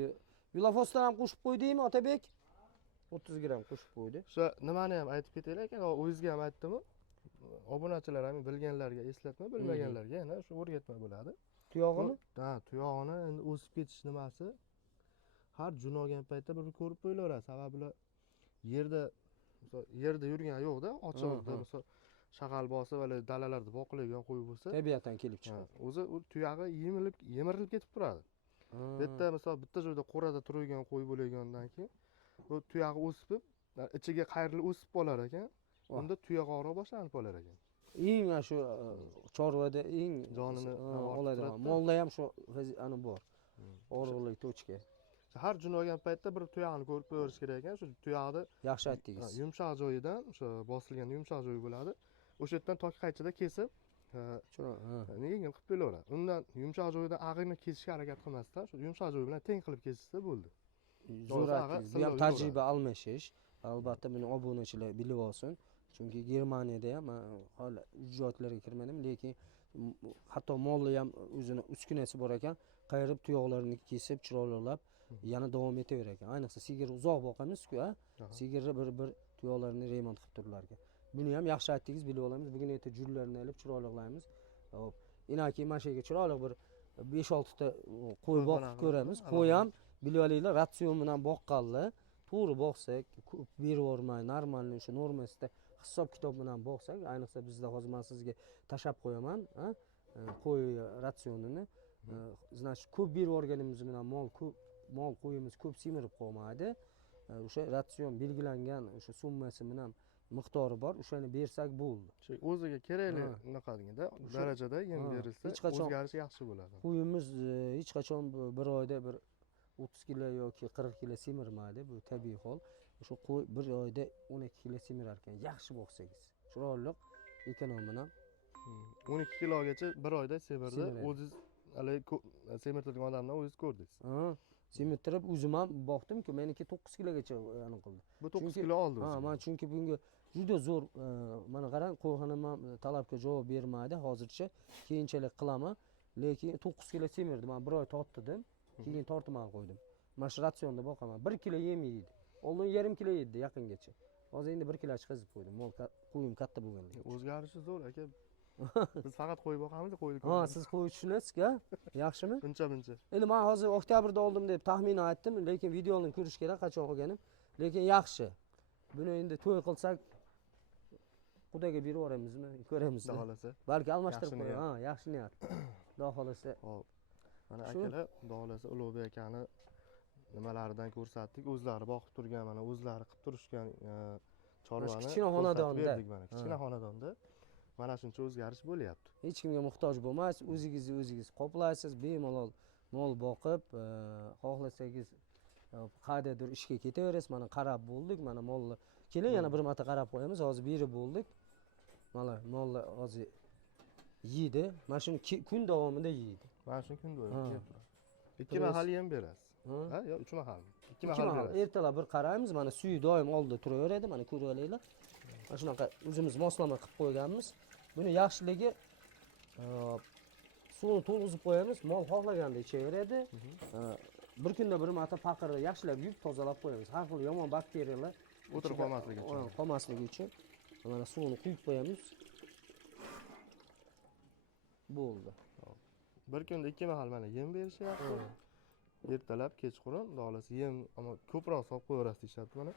Vilofosdan ham qo'shib qo'ydingmi, Otabek? 30 gramm qo'shib qo'ydi. O'sha nimani ham aytib ketaylik aka, o'zingizga ham aytdimmi? Obunachilar ham bilganlarga eslatma, bilmaganlarga yana shu o'rgatma bo'ladi. Tuyog'imi? Ha, tuyog'ini endi o'sib ketish nimasi har jun olgan paytda bir ko'rib qo'yilaveradi. Sababi yerda yurgan yo'qda, ochiqda, misol shag'al bosib, hali dalalarda boqilayotgan qo'y bo'lsa, Tabiatan kelib chiqadi. o'zi u tuyog'i yemirilib ketib turadi. Bu yerda misol bitta joyda qo'rada turadigan qo'y bo'lgandan keyin bu tuyog'i o'sib, ichiga qayrilib o'sib qolar ekan. Unda tuyoq og'riq boshlanib qolar ekan. Eng mana shu chorvada eng Jonini oladigan. Molda ham shu ani bor. Og'riqlik tochka. Har jun olgan paytda bir tuyog'ini ko'rib qo'yish kerak ekan. Shu tuyog'ni Yaxshi aytdingiz. yumshoq joyidan, o'sha bosilgan yumshoq joyi bo'ladi. O'sha yerdan tok qaychida kesib, yengil qilib qo'yaveradi. Undan yumshoq joyidan ag'ini kesishga harakat qilmasdan, shu yumshoq joyi bilan teng qilib kesishsa bo'ldi. Zo'r aytdingiz. Bu ham tajriba almashish. Albatta buni obunachilar bilib olsin. Chunki Germaniyada ham hali ijodlarga kirmadim, lekin hatto molni ham o'zini uskunasi bor ekan, qayirib tuyoqlarini kesib, chiroylab yana davom etaverar ekan. Ayniqsa sigir uzoq boqamiz-ku, ha? Sigirni bir tuyoqlarini remont qilib turlar ekan. Buni ham yaxshi aytdingiz, bilib olamiz. Bugun erta jullarni olib chiroylig'laymiz. Hop. Inaki mana shu yerga chiroyli bir 5-6 ta qo'y boqib ko'ramiz. Qo'y ham bilib olinglar, ratsion bilan boqqanlar. To'g'ri boqsak, ko'p berib yormay, normalniy o'sha normasida hisob kitob bilan boqsak, ayniqsa bizda hozir men sizga tashab qo'yaman, ha? Qo'y ratsionini. Значит, ko'p berib yorganimiz bilan mol qo'yimiz ko'p semirib qolmaydi. O'sha ratsion belgilangan o'sha summasi bilan miqdori bor, o'shani bersak bo'ldi. O'ziga kerakli unaqagina darajada yem berilsa, o'zgarish yaxshi bo'ladi. Qo'yimiz hech qachon bir oyda bir 30 kilo yoki 40 kilo semirmaydi, bu tabiiy hol. O'sha qo'y bir oyda 12 kilo semirar ekan, yaxshi boqsangiz. Chiroyli ekonom bilan 12 kilogacha bir oyda semirdi. O'zingiz hali semirtirgan odamdan o'zingiz ko'rdingiz. Semirtirib o'zim ham boqdim-ku, meniki 9 kilogacha aniq qildi. Bu 9 kilo oldi o'zi. Ha, men chunki bunga juda zo'r, mana qarang, qo'yxonam ham talabga javob bermaydi hozircha. Keyinchalik qilaman, lekin 9 kilo semirdi. Men bir oy tortdim, keyin tortmay qo'ydim. Mana shu ratsionda boqaman. 1 kilo yem yeydi. Oldin 1,5 kilo yedi yaqingacha. Hozir endi 1 kilo chiqazib qo'ydim. Mol qo'yim katta bo'lganligi. O'zgarishi zo'r aka. Biz faqat qo'y boqamiz, qo'yni. Ha, siz qo'y tushunasiz-ku, yaxshimi? Buncha. Endi men hozir oktyabrda oldim deb taxmin aytdim, lekin videoni ko'rish kerak qachon olganim. Lekin yaxshi. Buni endi to'y qilsak Xudoga berib yuboramizmi? Ko'ramiz. Xudo xolasa. Balki almashtirib qo'yamiz. Ha, yaxshi niyat. Xudo xolasa. Xo'p. Mana akalar, Xudo xolasa Ulug'bek akani nimalaridan ko'rsatdik. O'zlari boqib turgan, mana o'zlari qilib turishgan chorvani kichkina xonadonda. Kichkina xonadonda mana shuncha o'zgarish bo'lyapti. Hech kimga muhtoj bo'lmaysiz, o'zingiz qoplaysiz, bemalol mol boqib, xohlasangiz qayerdadir ishga ketaverasiz. Mana qarab bo'ldik, mana molni keling yana bir marta qarab qo'yamiz. Hozir berib bo'ldik. Mana mollar hozir yeydi. Mana shuni kun davomida yeydi. Mana shu kun davomida yeb turadi. 2 mahal yem berasiz. Ha, yo 3 mahal. 2 mahal berasiz. Ertalab bir qaraymiz, mana suvi doim oldida turaveradi, mana ko'rib olinglar. Mana shunaqa o'zimiz moslama qilib qo'yganmiz. Buni yaxshiligi suvni to'lg'izib qo'yamiz, mol xohlaganda ichaveradi. Bir kunda bir marta paqirni yaxshilab yuvib, tozalab qo'yamiz. Har xil yomon bakteriyalar o'tirib qolmasligi uchun. Mana suvni quyib qo'yamiz. Bo'ldi. Bir kunda 2 mahal mana yem berishyapti. Ertalab, kechqurun, xudo xolasa yem ama ko'proq solib qo'yaverasiz deyishyapti mana.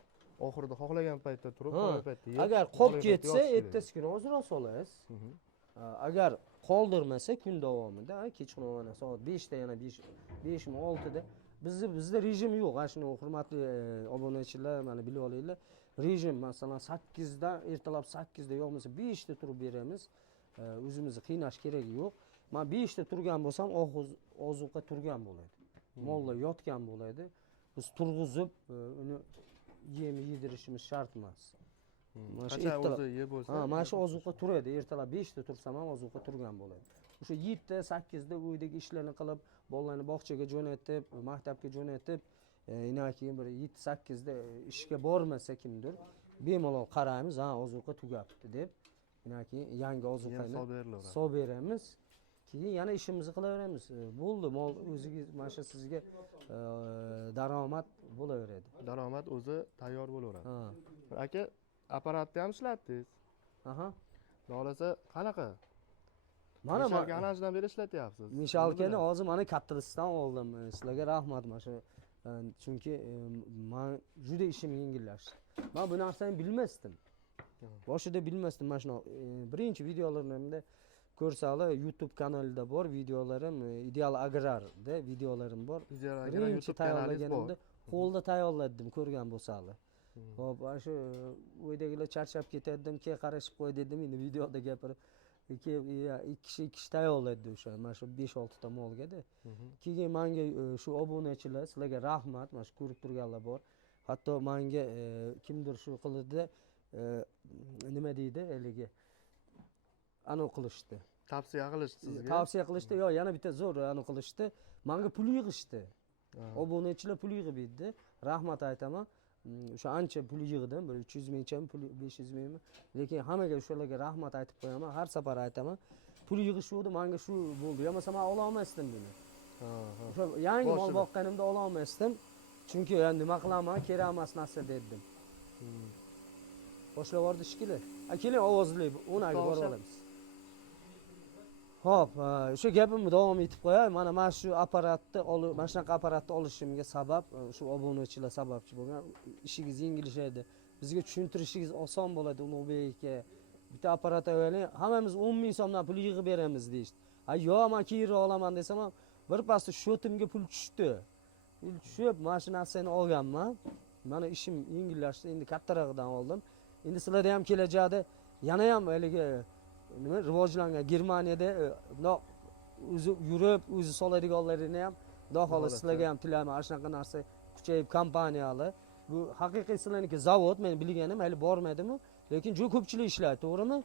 Oxirida xohlagan paytda turib, xohlagan paytda yeb. Agar qolib ketsa, ertasi kuni ozroq solasiz. Agar qoldirmasa kun davomida kechqurun mana soat 5 da yana 5 mi 6 da bizda rejim yo'q. Ana shuni hurmatli obunachilar mana bilib olinglar. Rejim masalan 8 da ertalab 8 da yo'qmasa 5 da turib beramiz. O'zimizni qiynash keragi yo'q. Men 5 da turgan bo'lsam, ozuqa turgan bo'ladi. Mollar yotgan bo'ladi. Biz turg'izib uni yem yedirishimiz shart emas. Qancha o'zi yeb bo'lsa. Mana shu ozuqa turadi. Ertalab 5 da tursam ham ozuqa turgan bo'ladi. O'sha 7 da 8 da uydagi ishlarni qilib, bolalarni bog'chaga jo'natib, maktabga jo'natib, yana keyin bir 7-8 da ishga bormasa kimdir, bemalol qaraymiz, ozuqa tugabdi deb. Yana keyin yangi ozuqani solib beramiz. Keyin yana ishimizni qilaveramiz. Bo'ldi, mol o'ziga, mana shu sizga daromad bo'laveradi. Daromad o'zi tayyor bo'laveradi. Aka, apparatni ham ishlatdingiz. Xudo xolasa qanaqa? Mana anajdan beri ishlatyapsiz. Mishalkani hozir mana kattasidan oldim. Sizlarga rahmat mana shu. Chunki men juda ishim yengillashdi. Men bu narsani bilmasdim. Boshida bilmasdim. Mana shu birinchi videolarimda ko'rsanglar YouTube kanalida bor videolarim, Ideal Agrarda videolarim bor. Birinchi tayyorlaganimda qo'lda tayyorladim, ko'rgan bo'lsanglar. Hop, ana shu uydagilar charchab ketdim, "Ke qarashib qo'y" dedim, endi videoda gapirib. Ikki kishi tayyorladi o'sha, mana shu 5-6 ta molga-da. Keyin menga shu obunachilar, sizlarga rahmat, mana shu ko'rib turganlar bor. Hatto menga kimdir shu qildi, nima deydi, haligi anu qilishdi. Tavsiya qilishdi sizga. Tavsiya qilishdi, yo yana bitta zo'r anu qilishdi. Menga pul yig'ishdi. Obunachilar pul yig'ib berdi. Rahmat aytaman. O'sha ancha pul yig'dim, bir 300 mingchami, 500 mingmi. Lekin hammaga shularga rahmat aytib qo'yaman, har safar aytaman. Pul yig'ishuvdi, menga shu bo'ldi. Yo'qsa men ola olmasdim buni. O'sha yangi mol boqqanimda ola olmasdim. Chunki nima qilaman, kerak emas narsa dedim. Boshlab yubordi shikili. Keling ovozli, o'naga borib olamiz. Hop, o'sha gapimni davom etib qo'yay. Mana shu apparatni olib, mana shunaqa apparatni olishimga sabab shu obunachilar sababchi bo'lgan. Ishingiz yengillashadi. Bizga tushuntirishingiz oson bo'ladi, Ulug'bek aka. Bitta apparat oling, hammamiz 10 ming so'mdan pul yig'ib beramiz deydi. Yo'q, men keyinroq olaman desam ham, birpasda shotimga pul tushdi. Pul tushib, mana shu narsani olganman. Mana ishim yengillashdi. Endi kattarog'idan oldim. Endi sizlarda ham kelajakda yana ham haligi nima rivojlangan Germaniyada o'zi yurib, o'zi soladiganlarini ham xudo xolasa sizlarga ham tilayman. Ana shunaqa narsa kuchayib kompaniyalar. Bu haqiqiy sizlarniki zavod, men bilganim hali bormadimi? Lekin juda ko'pchilik ishlaydi, to'g'rimi?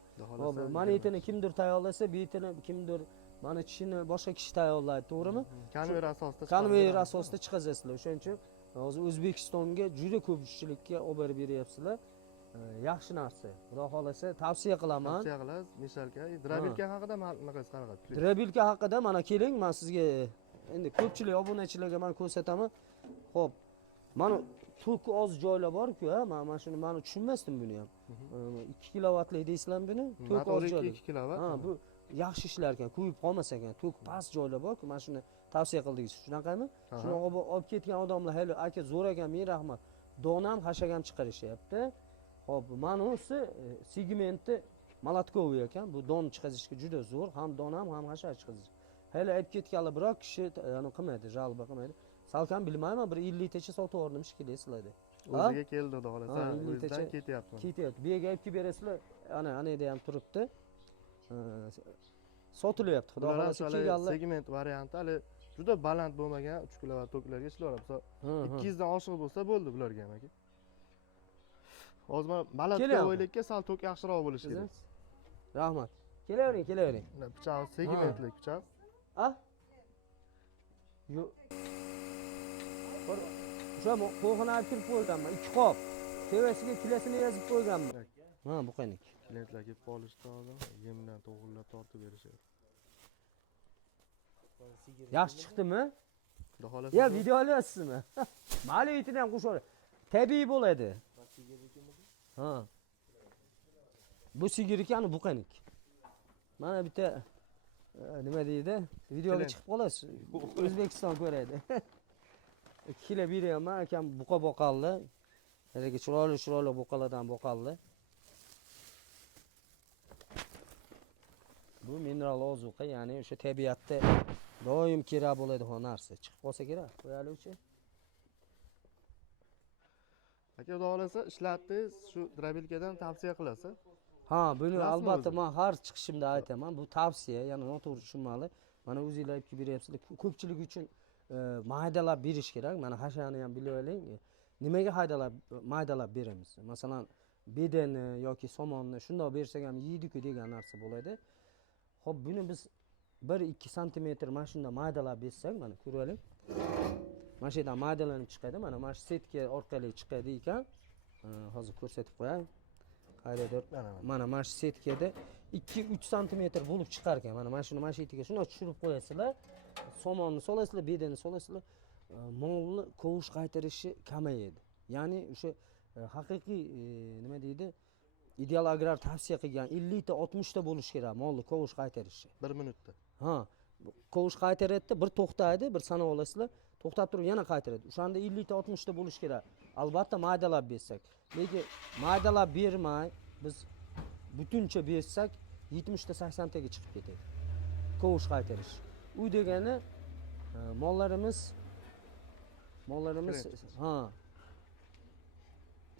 Mana etini kimdir tayyorlasa, bu etini kimdir mana tishini boshqa kishi tayyorlaydi, to'g'rimi? Konveyer asosida. Konveyer asosida chiqazasizlar. O'shaning uchun hozir O'zbekistonga juda ko'pchilikka olib berib beryapsizlar. Yaxshi narsa. Xudo xolasa tavsiya qilaman. Tavsiya qilasiz. Mishalga, drabilka haqida naqas qanaqa? Drabilka haqida mana keling, men sizga endi ko'pchilik obunachilarga men ko'rsataman. Xo'p. Mana tok oz joylar bor-ku, mana shuni men tushunmasdim buni ham. 2 kilovatlik deysizlar buni? Tok oz joylar. 2 kilovat. Bu yaxshi ishlar ekan, kuyib qolmas ekan. Tok past joylar bor-ku, men shuni tavsiya qildingiz. Shunaqami? Shuni olib ketgan odamlar, "Hali aka zo'r ekan, ming rahmat. Donam, hashagam chiqarishyapti." Hop, mana o'si segmenti Malatkoviy ekan. Bu don chiqazishga juda zo'r, ham don ham hashar chiqazish. Hali aytib ketganlar, biroq kishi uni qilmaydi, jalba qilmaydi. Salkam bilmayman, bir 50 tacha sotib yubordim shekilli sizlarda. O'ziga keldi, xudo xolasa. O'zidan ketyapti. Ketyapti. Bu yerga olib kelib berasizlar. Ana yerda ham turibdi. Sotilyapti, xudo xolasa kelganlar. Segment varianti hali juda baland bo'lmagan 3 kilovat toklarga ishlayapti. 200 dan oshiq bo'lsa bo'ldi bularga ham aka. Hozir Malatko'ylikka sal tok yaxshiroq bo'lishi kerak. Rahmat. Kelavering, kelavering. Pichoq segmentli pichoq. Yo'q. O'sha qo'g'ini olib kirib qo'yganman, 2 qop. Tevasiga kilasini yozib qo'yganman. Bu qanday? Klientlar kelib qolishdi hozir, yemdan to'g'rilab tortib berishadi. Yaxshi chiqdimi? Xudo xolasa. Ya, video olyapsizmi? Mali etini ham qo'shib. Tabiiy bo'ladi. Bu sigirikani bu qanik. Mana bitta nima deydi? Videoga Challenge. chiqib qolasiz. O'zbekiston ko'radi. 2 kilo beryapman, akam buqa boqaldi. Haligi chiroyli buqalardan boqaldi. Bu mineral ozuqa, ya'ni o'sha tabiatda doim kerak bo'ladigan narsa. Chiqib qolsa kerak. Qo'yaluvchi. Aka, xudo xolasa ishlatdingiz, shu drabilkadan tavsiya qilasiz. Ha, buni Bilasizmi albatta o'zi? men har chiqishimda aytaman. Bu tavsiya, ya'ni noto'g'ri tushunmanglar. Mana o'zingizlar aytib beryapsizlar. Ko'pchilik uchun maydalab berish kerak. Mana hashani ham bilib oling. Nimaga maydalab beramiz? Masalan, bedeni yoki somonni shundoq bersak ham yeydi-ku degan narsa bo'ladi. Xo'p, buni biz 1-2 santimetr mana shunday maydalab bersak, mana ko'rib oling. Mana shu yerdan maydalanib chiqadi. Mana shu setka orqali chiqadi ekan. Hozir ko'rsatib qo'yay. Qayerdadir? Mana shu setkada 2-3 santimetr bo'lib chiqar ekan. Mana shuni mana shu yerga shunday tushirib qo'yasizlar. Somonni solasizlar, bedeni solasizlar. Molni qovush qaytarishi kamayadi. Ya'ni o'sha haqiqiy nima deydi? Ideal agrar tavsiya qilgan 50 ta 60 ta bo'lish kerak molni qovush qaytarishi. 1 minutda. Ha, qovush qaytaradi, bir to'xtaydi, bir sanab olasizlar. To'xtab turib yana qaytaradi. O'shanda 50 ta 60 ta bo'lish kerak. Albatta maydalab bersak. Lekin maydalab bermay biz butuncha bersak 70 ta 80 taga chiqib ketadi. Qovush qaytarish. U degani mollarimiz ha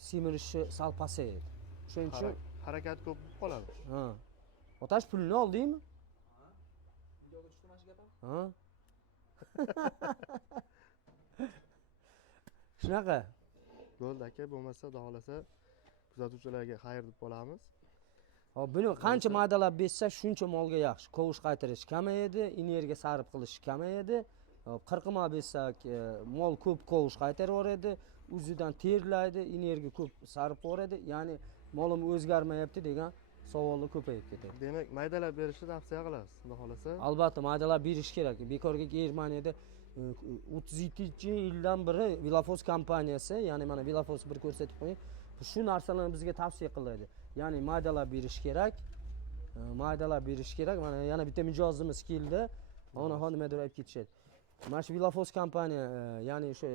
semirishi sal pasayadi. Shuning uchun Harakat ko'p bo'lib qoladi. ha. Otash pulni oldingmi? Videoga tushdimi shu gapim? Ha? Shunaqa. Bo'ldi aka, bo'lmasa xudo xolasa kuzatuvchilarga xayr deb qolamiz. Hop, buni qancha maydalab bersak, shuncha molga yaxshi. Qovush qaytarish kamayadi, energiya sarf qilish kamayadi. Hop, 40 ma bersak, mol ko'p qovush qaytaraveradi, o'zidan terlaydi, energiya ko'p sarf qiladi. Ya'ni molim o'zgarmayapti degan savollar ko'payib ketadi. Demak, maydalab berishni tavsiya qilasiz, xudo xolasa. Albatta maydalab berish kerak. Bekorga Germaniyada 37-yildan beri Vilafoz kompaniyasi, ya'ni mana Vilafoz bir ko'rsatib qo'ying. Shu narsalarni bizga tavsiya qiladi. Ya'ni maydalab berish kerak. Maydalab berish kerak. Mana yana bitta mijozimiz keldi. Onaxon nimadir aytib ketishadi. Mana shu Vilafoz kompaniya, ya'ni o'sha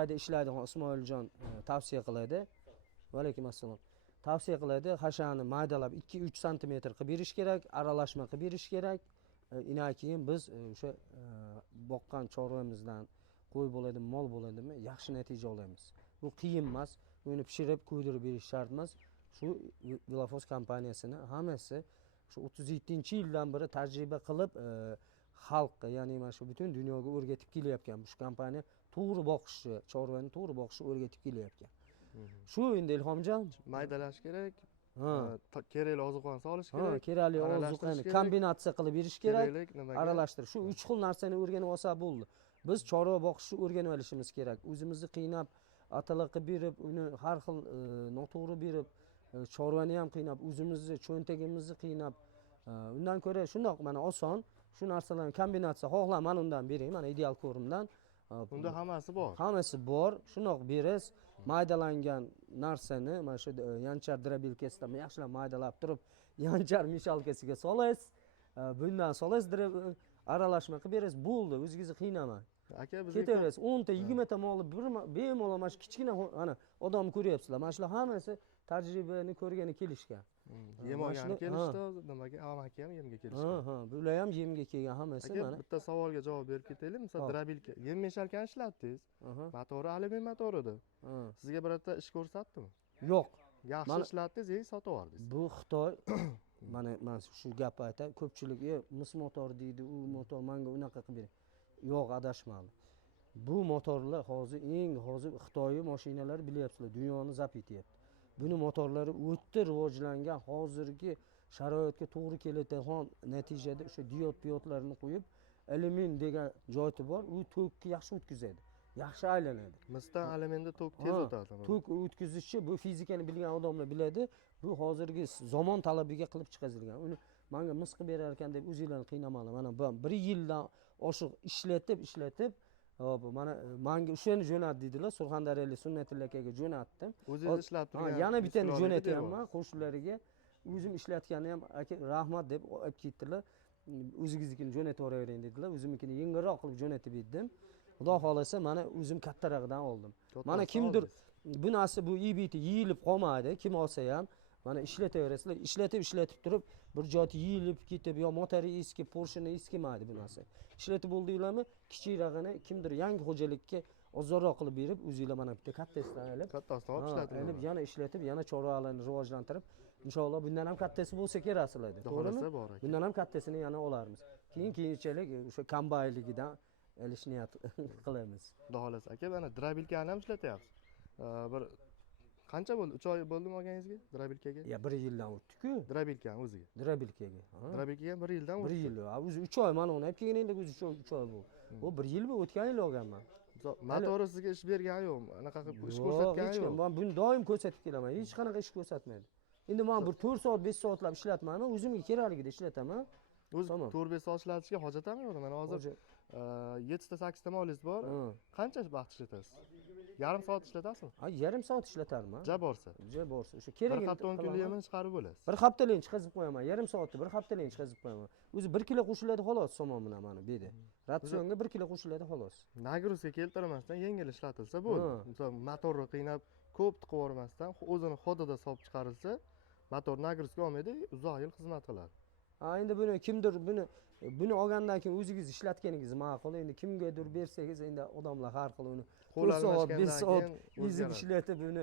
yerda ishlaydigan Ismoiljon tavsiya qiladi. Va alaykum assalom. Tavsiya qiladi, hashani maydalab 2-3 santimetr qilib berish kerak, aralashma qilib berish kerak. Indan keyin biz o'sha boqqan chorvamizdan qo'y bo'ladimi, mol bo'ladimi, yaxshi natija olamiz. Bu qiyin emas. Uni pishirib, kuydirib berish shart emas. Shu Vilafoz kompaniyasini hammasi shu 37-yildan beri tajriba qilib xalqqa, ya'ni mana shu butun dunyoga o'rgatib kelyapkan. Bu kompaniya to'g'ri boqishni, chorvani to'g'ri boqishni o'rgatib kelyapkan. Shu endi Ilhomjon, Maydalash kerak. ha, Kerakli ozuqani solish ha, kerak. kerakli ozuqani kombinatsiya qilib berish kerak. Keraklik nimaga? Aralashtirish. Shu 3 xil narsani o'rganib olsa bo'ldi. Biz chorva boqishni o'rganib olishimiz kerak. O'zimizni qiynab, atalar qilib berib, uni har xil noto'g'ri berib, chorvani ham qiynab, o'zimizni cho'ntagimizni qiynab, undan ko'ra shundoq mana oson, shu narsalarni kombinatsiya xohlaman undan bering, mana ideal ko'rimdan. Unda hammasi bor. Hammasi bor. Shundoq beriz. Maydalangan narsani mana shu yanchar drabilkasidan yaxshilab maydalab turib, yanchar mishalkasiga solasiz. Bundan solasiz, aralashma qilib berasiz. Bo'ldi, o'zingizni qiynamang. Aka, bizga Ketaverasiz. 10 ta, 20 ta molni bemalol mana shu kichkina ana odamni ko'ryapsizlar. Mana shular hammasi tajribani ko'rgani kelishgan. yem olgani kelishdi hozir, nimaga amaki ham yemga kelishdi. Ha, bular ham yemga kelgan hammasi Aka, mana. bitta savolga javob berib ketaylik. Misol drabilka, yem meshalkani ishlatdingiz. Motori alyumin motor edi. Sizga birorta ish ko'rsatdimi? Yo'q. Yaxshi ishlatdingiz, sotib yubordingiz. Bu Xitoy mana shu gapni aytay, ko'pchilik mis motor deydi, u motor menga unaqa qilib bering. Yo'q, adashmadi. Bu motorlar hozir Xitoy mashinalari bilyapsizlar, dunyoni zabt etyapti. Buni motorlari o'ta rivojlangan, hozirgi sharoitga to'g'ri keladigan natijada o'sha diodlarni qo'yib, alyumin degan joyi bor, u tokni yaxshi o'tkazadi, yaxshi aylanadi. Misdan alyuminda tok tez o'tadi. Tok o'tkazishchi bu fizikani bilgan odamlar biladi. Bu hozirgi zamon talabiga qilib chiqarilgan. Uni menga mis qilib berar ekan deb o'zinglarni qiynamanglar. Mana 1 yildan oshiq ishlatib, hop, mana menga o'shani jo'nat dedilar, Surxondaryolik Sunnatulla akaga jo'natdim. O'zingiz ishlab turgan. Yana bittani jo'natyapman qo'shnilarga. O'zim ishlatganim ham aka rahmat deb olib ketdilar. o'zingiznikini jo'natib yuboravering dedilar. O'zimnikini yengilroq qilib jo'natib berdim. Xudo xolasa mana o'zim kattarog'idan oldim. Mana kimdir bu narsa bu EBT yeyilib qolmaydi. Kim olsa ham mana ishlataverasizlar. Ishlatib turib bir joyda yeyilib ketib yo motori eski, Porsche'ni eskimaydi bu narsa. Ishlatib bo'ldinglarmi? Kichikrog'ini kimdir yangi xo'jalikka ozorroq qilib berib, o'zingizlar mana bitta kattasini olib, kattasini olib ishlating. yana ishlatib, yana chorvalarni rivojlantirib, inshaalloh bundan ham kattasi bo'lsa kerak sizlarda. To'g'rimi? Bor ekan. Bundan ham kattasini yana olarmiz. Keyinchalik o'sha kombaynligidan olish niyat qilamiz. Xudo xolasa aka, mana drabilkani ham ishlatyapsiz. Bir qancha bo'ldi? 3 oy bo'ldimi olganingizga drabilkaga? Ya 1 yildan o'tdi-ku. Drabilkani o'ziga. Drabilkaga. Drabilkaga ham 1 yildan 1 o'tdi. yil. O'zi 3 oy mana uni olib kelganingda o'zi 3 oy bu. Bu 1 yil bu o'tgan yil olganman. Motori sizga ish bergani yo'qmi? Anaqa qilib ish ko'rsatgani yo'q. Men buni doim ko'rsatib kelaman. Hech qanaqa ish ko'rsatmaydi. Endi men bir 4 soat, 5 soatlab ishlatmayman, o'zimga kerakligida ishlataman. O'zi 4-5 soat ishlatishga hojat ham yo'q. Mana hozir 7 ta 8 ta molingiz bor. Qancha vaqt ishlatasiz? Yarim soat ishlatasizmi? Ha, yarim soat ishlatarman. Ja borsa. O'sha kerak. Bir hafta 10 kunlik yemini chiqarib bo'lasiz. Bir haftalik chiqazib qo'yaman. Yarim soatda bir haftalik chiqazib qo'yaman. O'zi 1 kilo qo'shiladi xolos somon bilan mana bu yerda. Ratsionga 1 kilo qo'shiladi xolos. Nagruzga keltirmasdan yengil ishlatilsa bo'ldi. Misol motorni qiynab ko'p tiqib yubormasdan o'zini xodida solib chiqarilsa, motor nagruzga olmaydi, uzoq yil xizmat qiladi. Ha, endi buni kimdir buni olgandan keyin o'zingiz ishlatganingiz ma'qul. Endi kimgadir bersangiz, endi odamlar har xil uni 4 soat, 5 soat ezib ishlatib buni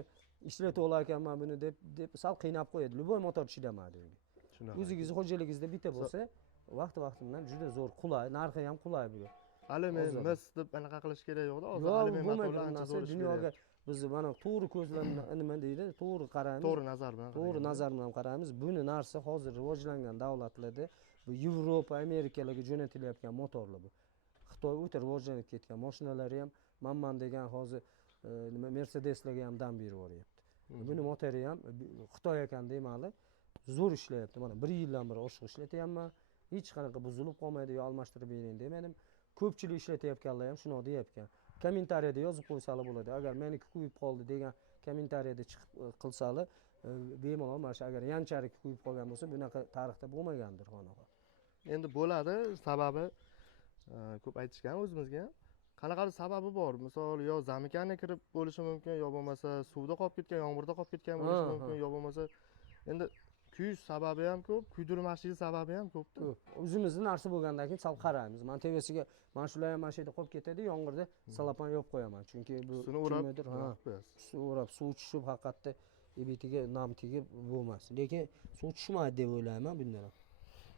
ishlatib olar ekanman buni deb sal qiynab qo'yadi. Любой motor chidamaydi unga. Shunaqa. O'zingiz xo'jaligingizda bitta bo'lsa, vaqti bilan juda zo'r, qulay, narxi ham qulay bu. Alyumin, mis deb anaqa qilish kerak yo'qda. Hozir alyumin motorlar ancha zo'r ish dunyoga biz mana to'g'ri ko'zlarni nima deydi, to'g'ri qaraymiz. To'g'ri nazar bilan. To'g'ri nazar bilan qaraymiz. Buni narsa hozir rivojlangan davlatlarda bu Yevropa, Amerikalarga jo'natilayotgan motorlar bu. Xitoy o'ta rivojlanib ketgan mashinalari ham Mamman degan hozir nima Mercedeslarga ham dam berib yuboryapti. Buni motori ham Xitoy ekan deymali. Zo'r ishlayapti. Mana 1 yildan beri oshiq ishlatyapman. Hech qanaqa buzilib qolmaydi, yo almashtirib bering demadim. Ko'pchilik ishlatayotganlar ham shuni deyapkan. Kommentariyada yozib qo'ysalar bo'ladi. Agar meniki kuyib qoldi degan kommentariyada chiqib qilsalar, bemalol mana shu agar yanchalik kuyib qolgan bo'lsa, bunaqa tarixda bo'lmagandir xonaqa. Endi bo'ladi, sababi ko'p aytishgan o'zimizga ham. Qanaqadir sababi bor. Misol yo zamikani kirib bo'lishi mumkin, yo bo'lmasa suvda qolib ketgan, yomg'irda qolib ketgan bo'lishi mumkin, yo bo'lmasa endi kuyish sababi ham ko'p, kuydirmaslik sababi ham ko'p. O'zimizni narsa bo'lgandan keyin sal qaraymiz. Men tevasiga mana shular ham mana shu yerda qolib ketadi, yomg'irda salapan yopib qo'yaman. Chunki bu suvni o'rab qo'yasiz. Suv o'rab, suv tushib haqiqatda ebitiga nam tegib bo'lmas. Lekin suv tushmaydi deb o'ylayman bundan.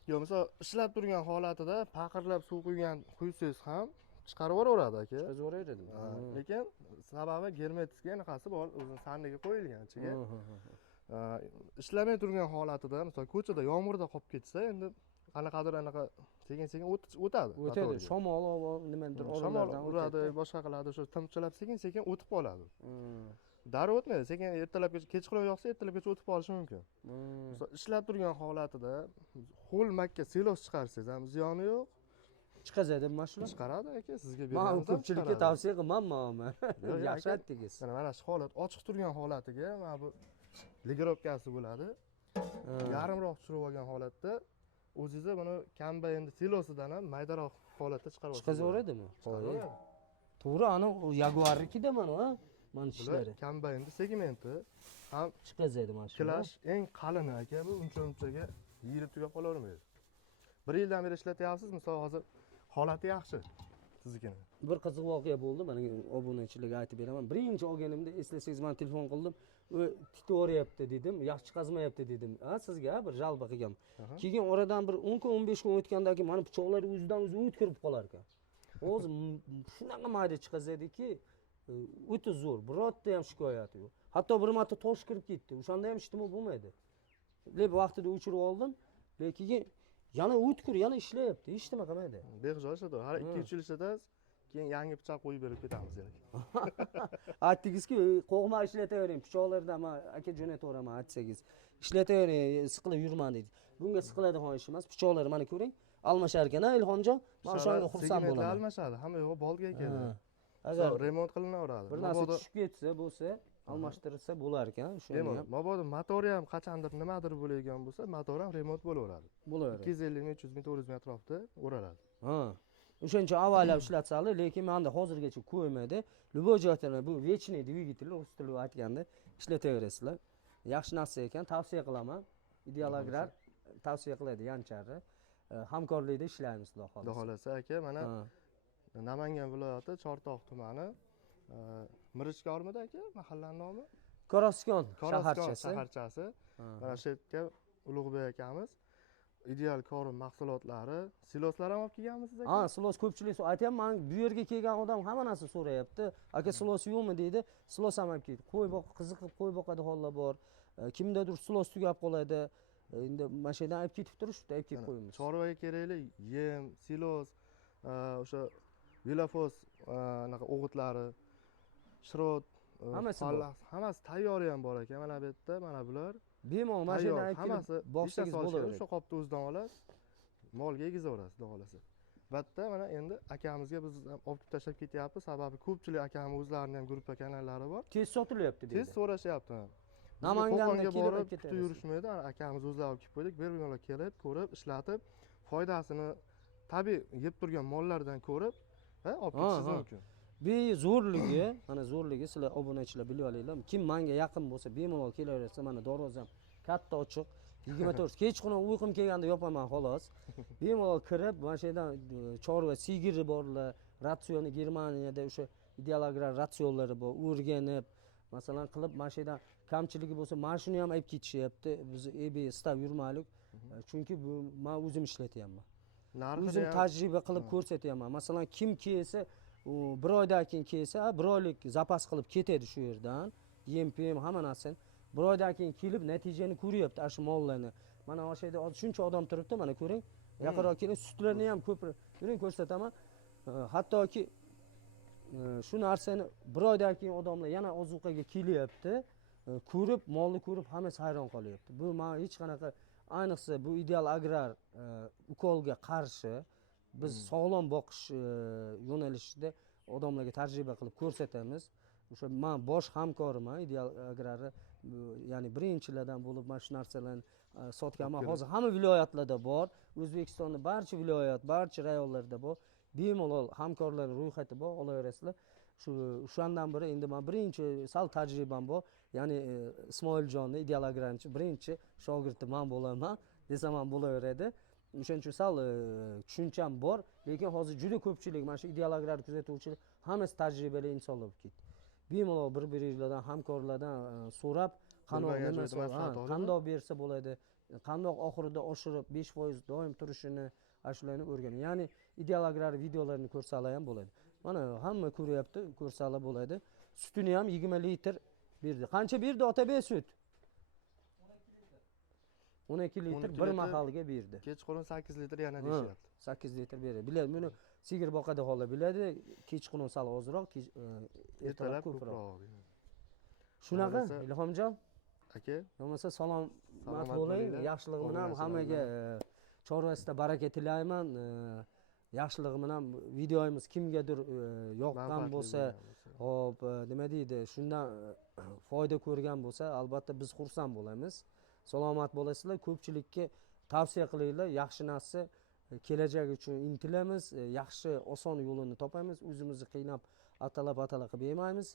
Yo, misol ishlab turgan holatida paqirlab suv quysangiz ham chiqarib yuboraveradi aka. Chiqarib yuboraveradi. Lekin sababi germetikga anaqasi bor, o'zini sandiga qo'yilgan ichiga. Ishlamay turgan holatida, misol ko'chada yomg'irda qolib ketsa, endi qanaqadir anaqa sekin-sekin o'tadi. O'tadi. Shamol nimadir oralardan uradi, boshqa qiladi, shu timchalab sekin-sekin o'tib qoladi. Darrov o'tmaydi, sekin ertalabgacha kechqurun yoqsa ertalabgacha o'tib qolishi mumkin. Misol ishlab turgan holatida ho'l makka silos chiqarsangiz ham ziyoni yo'q. Chiqazadi mashina. Chiqaradi aka, sizga beramiz. Men beramiz. ko'pchilikka tavsiya qilmayman. Yaxshi aytdingiz. Mana shu holat ochiq turgan holatiga mana bu ligirovkasi bo'ladi. Yarimroq tushirib olgan holatda o'zingizga buni kombaynni silosidan ham maydaroq holatda chiqarib olasiz. Chiqazaveradimi? To'g'ri, ana Jaguarnikida mana mana ishlari. Kombaynni segmenti ham chiqazadi mana shu. Klash eng qalini aka, bu uncha-munchaga yilib tugab qolavermaydi. 1 yildan beri ishlatyapsiz, misol hozir holati yaxshi siznikini. Bir qiziq voqea bo'ldi, mana obunachilarga aytib beraman. Birinchi olganimda eslasangiz, men telefon qildim, u titoryapti dedim, yaxshi chiqazmayapti dedim. Ha, sizga bir jalba qilgan. Keyin oradan bir 10 kun, 15 kun o'tgandan keyin mana pichoqlar o'zidan o'zi o'tkirib qolar ekan. O'zi shunaqa mayda chiqazadiki, o'ta zo'r, birorta ham shikoyat yo'q. Hatto bir marta tosh kirib ketdi. O'shanda ham ishtimo bo'lmaydi. Lep vaqtida o'chirib oldim, lekin yana o'tkir, yana ishlayapti, hech nima qilmaydi. Behisob ishlatadi. Har 2-3 yil ishlatasiz, keyin yangi pichoq qo'yib berib ketamiz yana. Aytdingiz-ku, qo'g'ma ishlatavering, pichoqlardan men aka jo'nataveraman aytsangiz. Ishlatavering, siqilib yurman deydi. Bunga siqiladigan ish emas, pichoqlar mana ko'ring, almashar ekan, Ilhomjon. Men o'shanga xursand bo'laman. Almashadi, hamma yo'q bolga keladi. Agar remont qilinaveradi. bir narsa tushib ketsa bo'lsa, almashtirsa bo'lar ekan shuni bemalol ham mabodo motori ham qachondir nimadir bo'ladigan bo'lsa motor ham remont bo'laveradi. bo'laveradi. 250 ming, 300 ming, 400 ming atrofida o'raladi. Ha. O'shancha avvallab ishlatsali, lekin menda hozirgacha ko'ymadi. Любой joydan bu вечный двигатель, rus tilida aytganda ishlataverasizlar. Yaxshi narsa ekan, tavsiya qilaman. Ideal Agrar tavsiya qiladi Yancharni. Hamkorlikda ishlaymiz xudo Xudo xohlasa. xolasa aka, mana Ha. Namangan viloyati Chortoq tumani Mirishkormidi aka, mahallani nomi? Korosgon Korosgon shaharchasi. shaharchasi. Ha. Mana shu yerga Ulug'bek akamiz ideal korum mahsulotlari, siloslar ham olib kelganmisiz aka? Ha, silos ko'pchilik aytyapman, bu yerga kelgan odam hamma narsa so'rayapti. Aka silos yo'qmi deydi. Silos ham olib keldi. Qo'y boq, qiziqib qo'y boqadigan hollar bor. Kimdadir silos tugab qoladi. Endi mana shu yerdan olib ketib turishibdi, olib kelib qo'yamiz. Chorvaga kerakli yem, silos, o'sha vilafos anaqa o'g'itlari, shirot, Hammasi bor. pallas, hammasi tayyor ham bor ekan. Mana bu yerda, mana bular Bemalol mana shu yerdan olib hammasi kelib boqsangiz bo'laveradi. Shu qopni o'zidan olasiz, molga egizaverasiz, xudo xolasa. Bitta mana endi akamizga biz ham olib kelib tashlab ketyapmiz, sababi ko'pchilik akamiz o'zlarining ham gruppa kanallari bor. Tez sotilyapti deydi. Tez so'rashyapti. Namanganda Qo'qonga kelib borib ketadi. kutib yurishmaydi. Akamiz o'zlari olib kelib qo'ydik. Bemalol kelib, ko'rib, ishlatib, foydasini tabiiy yeb turgan mollardan ko'rib, olib ketishingiz mumkin. Bu zo'rligi, mana zo'rligi sizlar obunachilar bilib olinglar. Kim menga yaqin bo'lsa, bemalol kelaversa, mana darvozam katta ochiq. 24 kechqurun uyqum kelganda yopaman xolos. Bemalol kirib, mana shu yerdan chorva sigiri borlar, ratsioni Germaniyada o'sha Ideal Agrar ratsionlari bor, o'rganib, masalan qilib mana shu yerdan kamchiligi bo'lsa, mana shuni ham olib ketishyapti. Biz EB stav yurmaylik. Chunki bu men o'zim ishlatyapman. O'zim tajriba qilib ko'rsatyapman. Masalan, kim kelsa, u bir oydan keyin kelsa, bir oylik zapas qilib ketadi shu yerdan. Yem-pem hamma narsani. Bir oydan keyin kelib natijani ko'ryapti shu mollarni. Mana o'sha yerda shuncha odam turibdi, mana ko'ring. Yaqinroq keling, sutlarni ham ko'p yuring ko'rsataman. Hattoki shu narsani bir oydan keyin odamlar yana ozuqaga kelyapti. Ko'rib, molni ko'rib hammasi hayron qolyapti. Bu men hech qanaqa, ayniqsa bu Ideal Agrar ukolga qarshi biz sog'lom boqish yo'nalishida odamlarga tajriba qilib ko'rsatamiz. O'sha men bosh hamkoriman Ideal Agrarni, ya'ni birinchilardan bo'lib mana shu narsalarni sotganman. Hozir hamma viloyatlarda bor, O'zbekistonning barcha viloyat, barcha rayonlarida bor. Bemalol hamkorlar ro'yxati bor, olaverasizlar. O'shandan beri endi men birinchi sal tajribam bor. Ya'ni Ismoiljonning Ideal Agrarning birinchi shogirdi men bo'laman, desam ham bo'laveradi. O'shaning uchun sal tushuncham bor, lekin hozir juda ko'pchilik mana shu Ideal Agrar kuzatuvchilar hammasi tajribali insonlar bo'lib ketdi. Bemalol bir-biringizlardan, hamkorlardan so'rab, qandoq bersa bo'ladi, qandoq oxirida oshirib 5% doim turishini, shularni o'rganing. Ya'ni Ideal Agrar videolarini ko'rsalar ham bo'ladi. Mana hamma ko'ryapti, ko'rsalar bo'ladi. Sutini ham 20 litr berdi. Qancha berdi Otabek sut? 12 litr bir mahalga berdi. Kechqurun 8 litr yana deyapti. 8 litr beradi. Biladi, buni sigir boqadigan hollar biladi. Kechqurun sal ozroq, ertalab ko'proq. Shunaqa, Ilhomjon aka, bo'lmasa salomat bo'ling. Yaxshilik bilan hammaga chorvasida baraka tilayman. Yaxshilik bilan videomiz kimgadir yoqqan bo'lsa, hop, nima deydi, shundan foyda ko'rgan bo'lsa, albatta biz xursand bo'lamiz. Salomat bo'lasizlar, ko'pchilikka tavsiya qilinglar, yaxshi narsa, kelajak uchun intilamiz, yaxshi oson yo'lini topamiz, o'zimizni qiynab atalab qilib yemaymiz.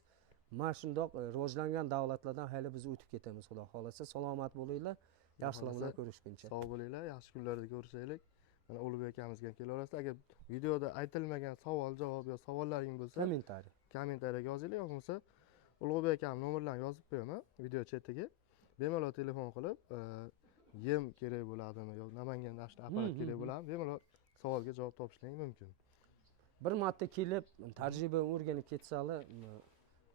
Mana shundoq rivojlangan davlatlardan hali biz o'tib ketamiz, xudo xolasa. Salomat bo'linglar, yaxshilik bilan ko'rishguncha. Sog' bo'linglar, yaxshi kunlarda ko'rishaylik. Mana Ulug'bek akamizga ham kelaverasiz. Agar videoda aytilmagan savol-javob yo savollaring bo'lsa, kommentariyaga yozinglar, yo'qsa Ulug'bek akam nomerlarini yozib qo'yaman video chatiga. Bemalol telefon qilib, yem kerak bo'ladimi yo Namanganda ashta apparat kerak bo'ladimi, bemalol savolga javob topishingiz mumkin. Bir marta kelib, tajriba o'rganib ketsalar,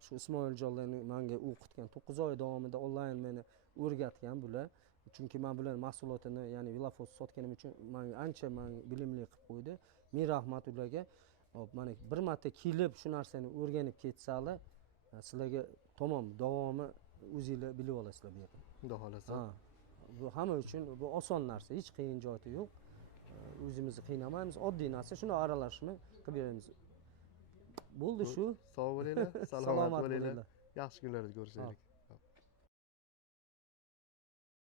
shu Ismoiljonlarni menga o'qitgan 9 oy davomida onlayn meni o'rgatgan bular. Chunki men bular mahsulotini, ya'ni Vilafos sotganim uchun menga ancha bilimli qilib qo'ydi. Men rahmat ularga. Hop, mana bir marta kelib shu narsani o'rganib ketsalar, sizlarga tamom davomi o'zingizlar bilib olasizlar bu yerda. Xudo xolasa. Bu hamma uchun bu oson narsa, hech qiyin joyi yo'q. O'zimizni qiynamaymiz, oddiy narsa, shuni aralashishni qilib beramiz. Bo'ldi shu. Sog' bo'linglar, salomat bo'linglar. yaxshi kunlarda ko'rishaylik.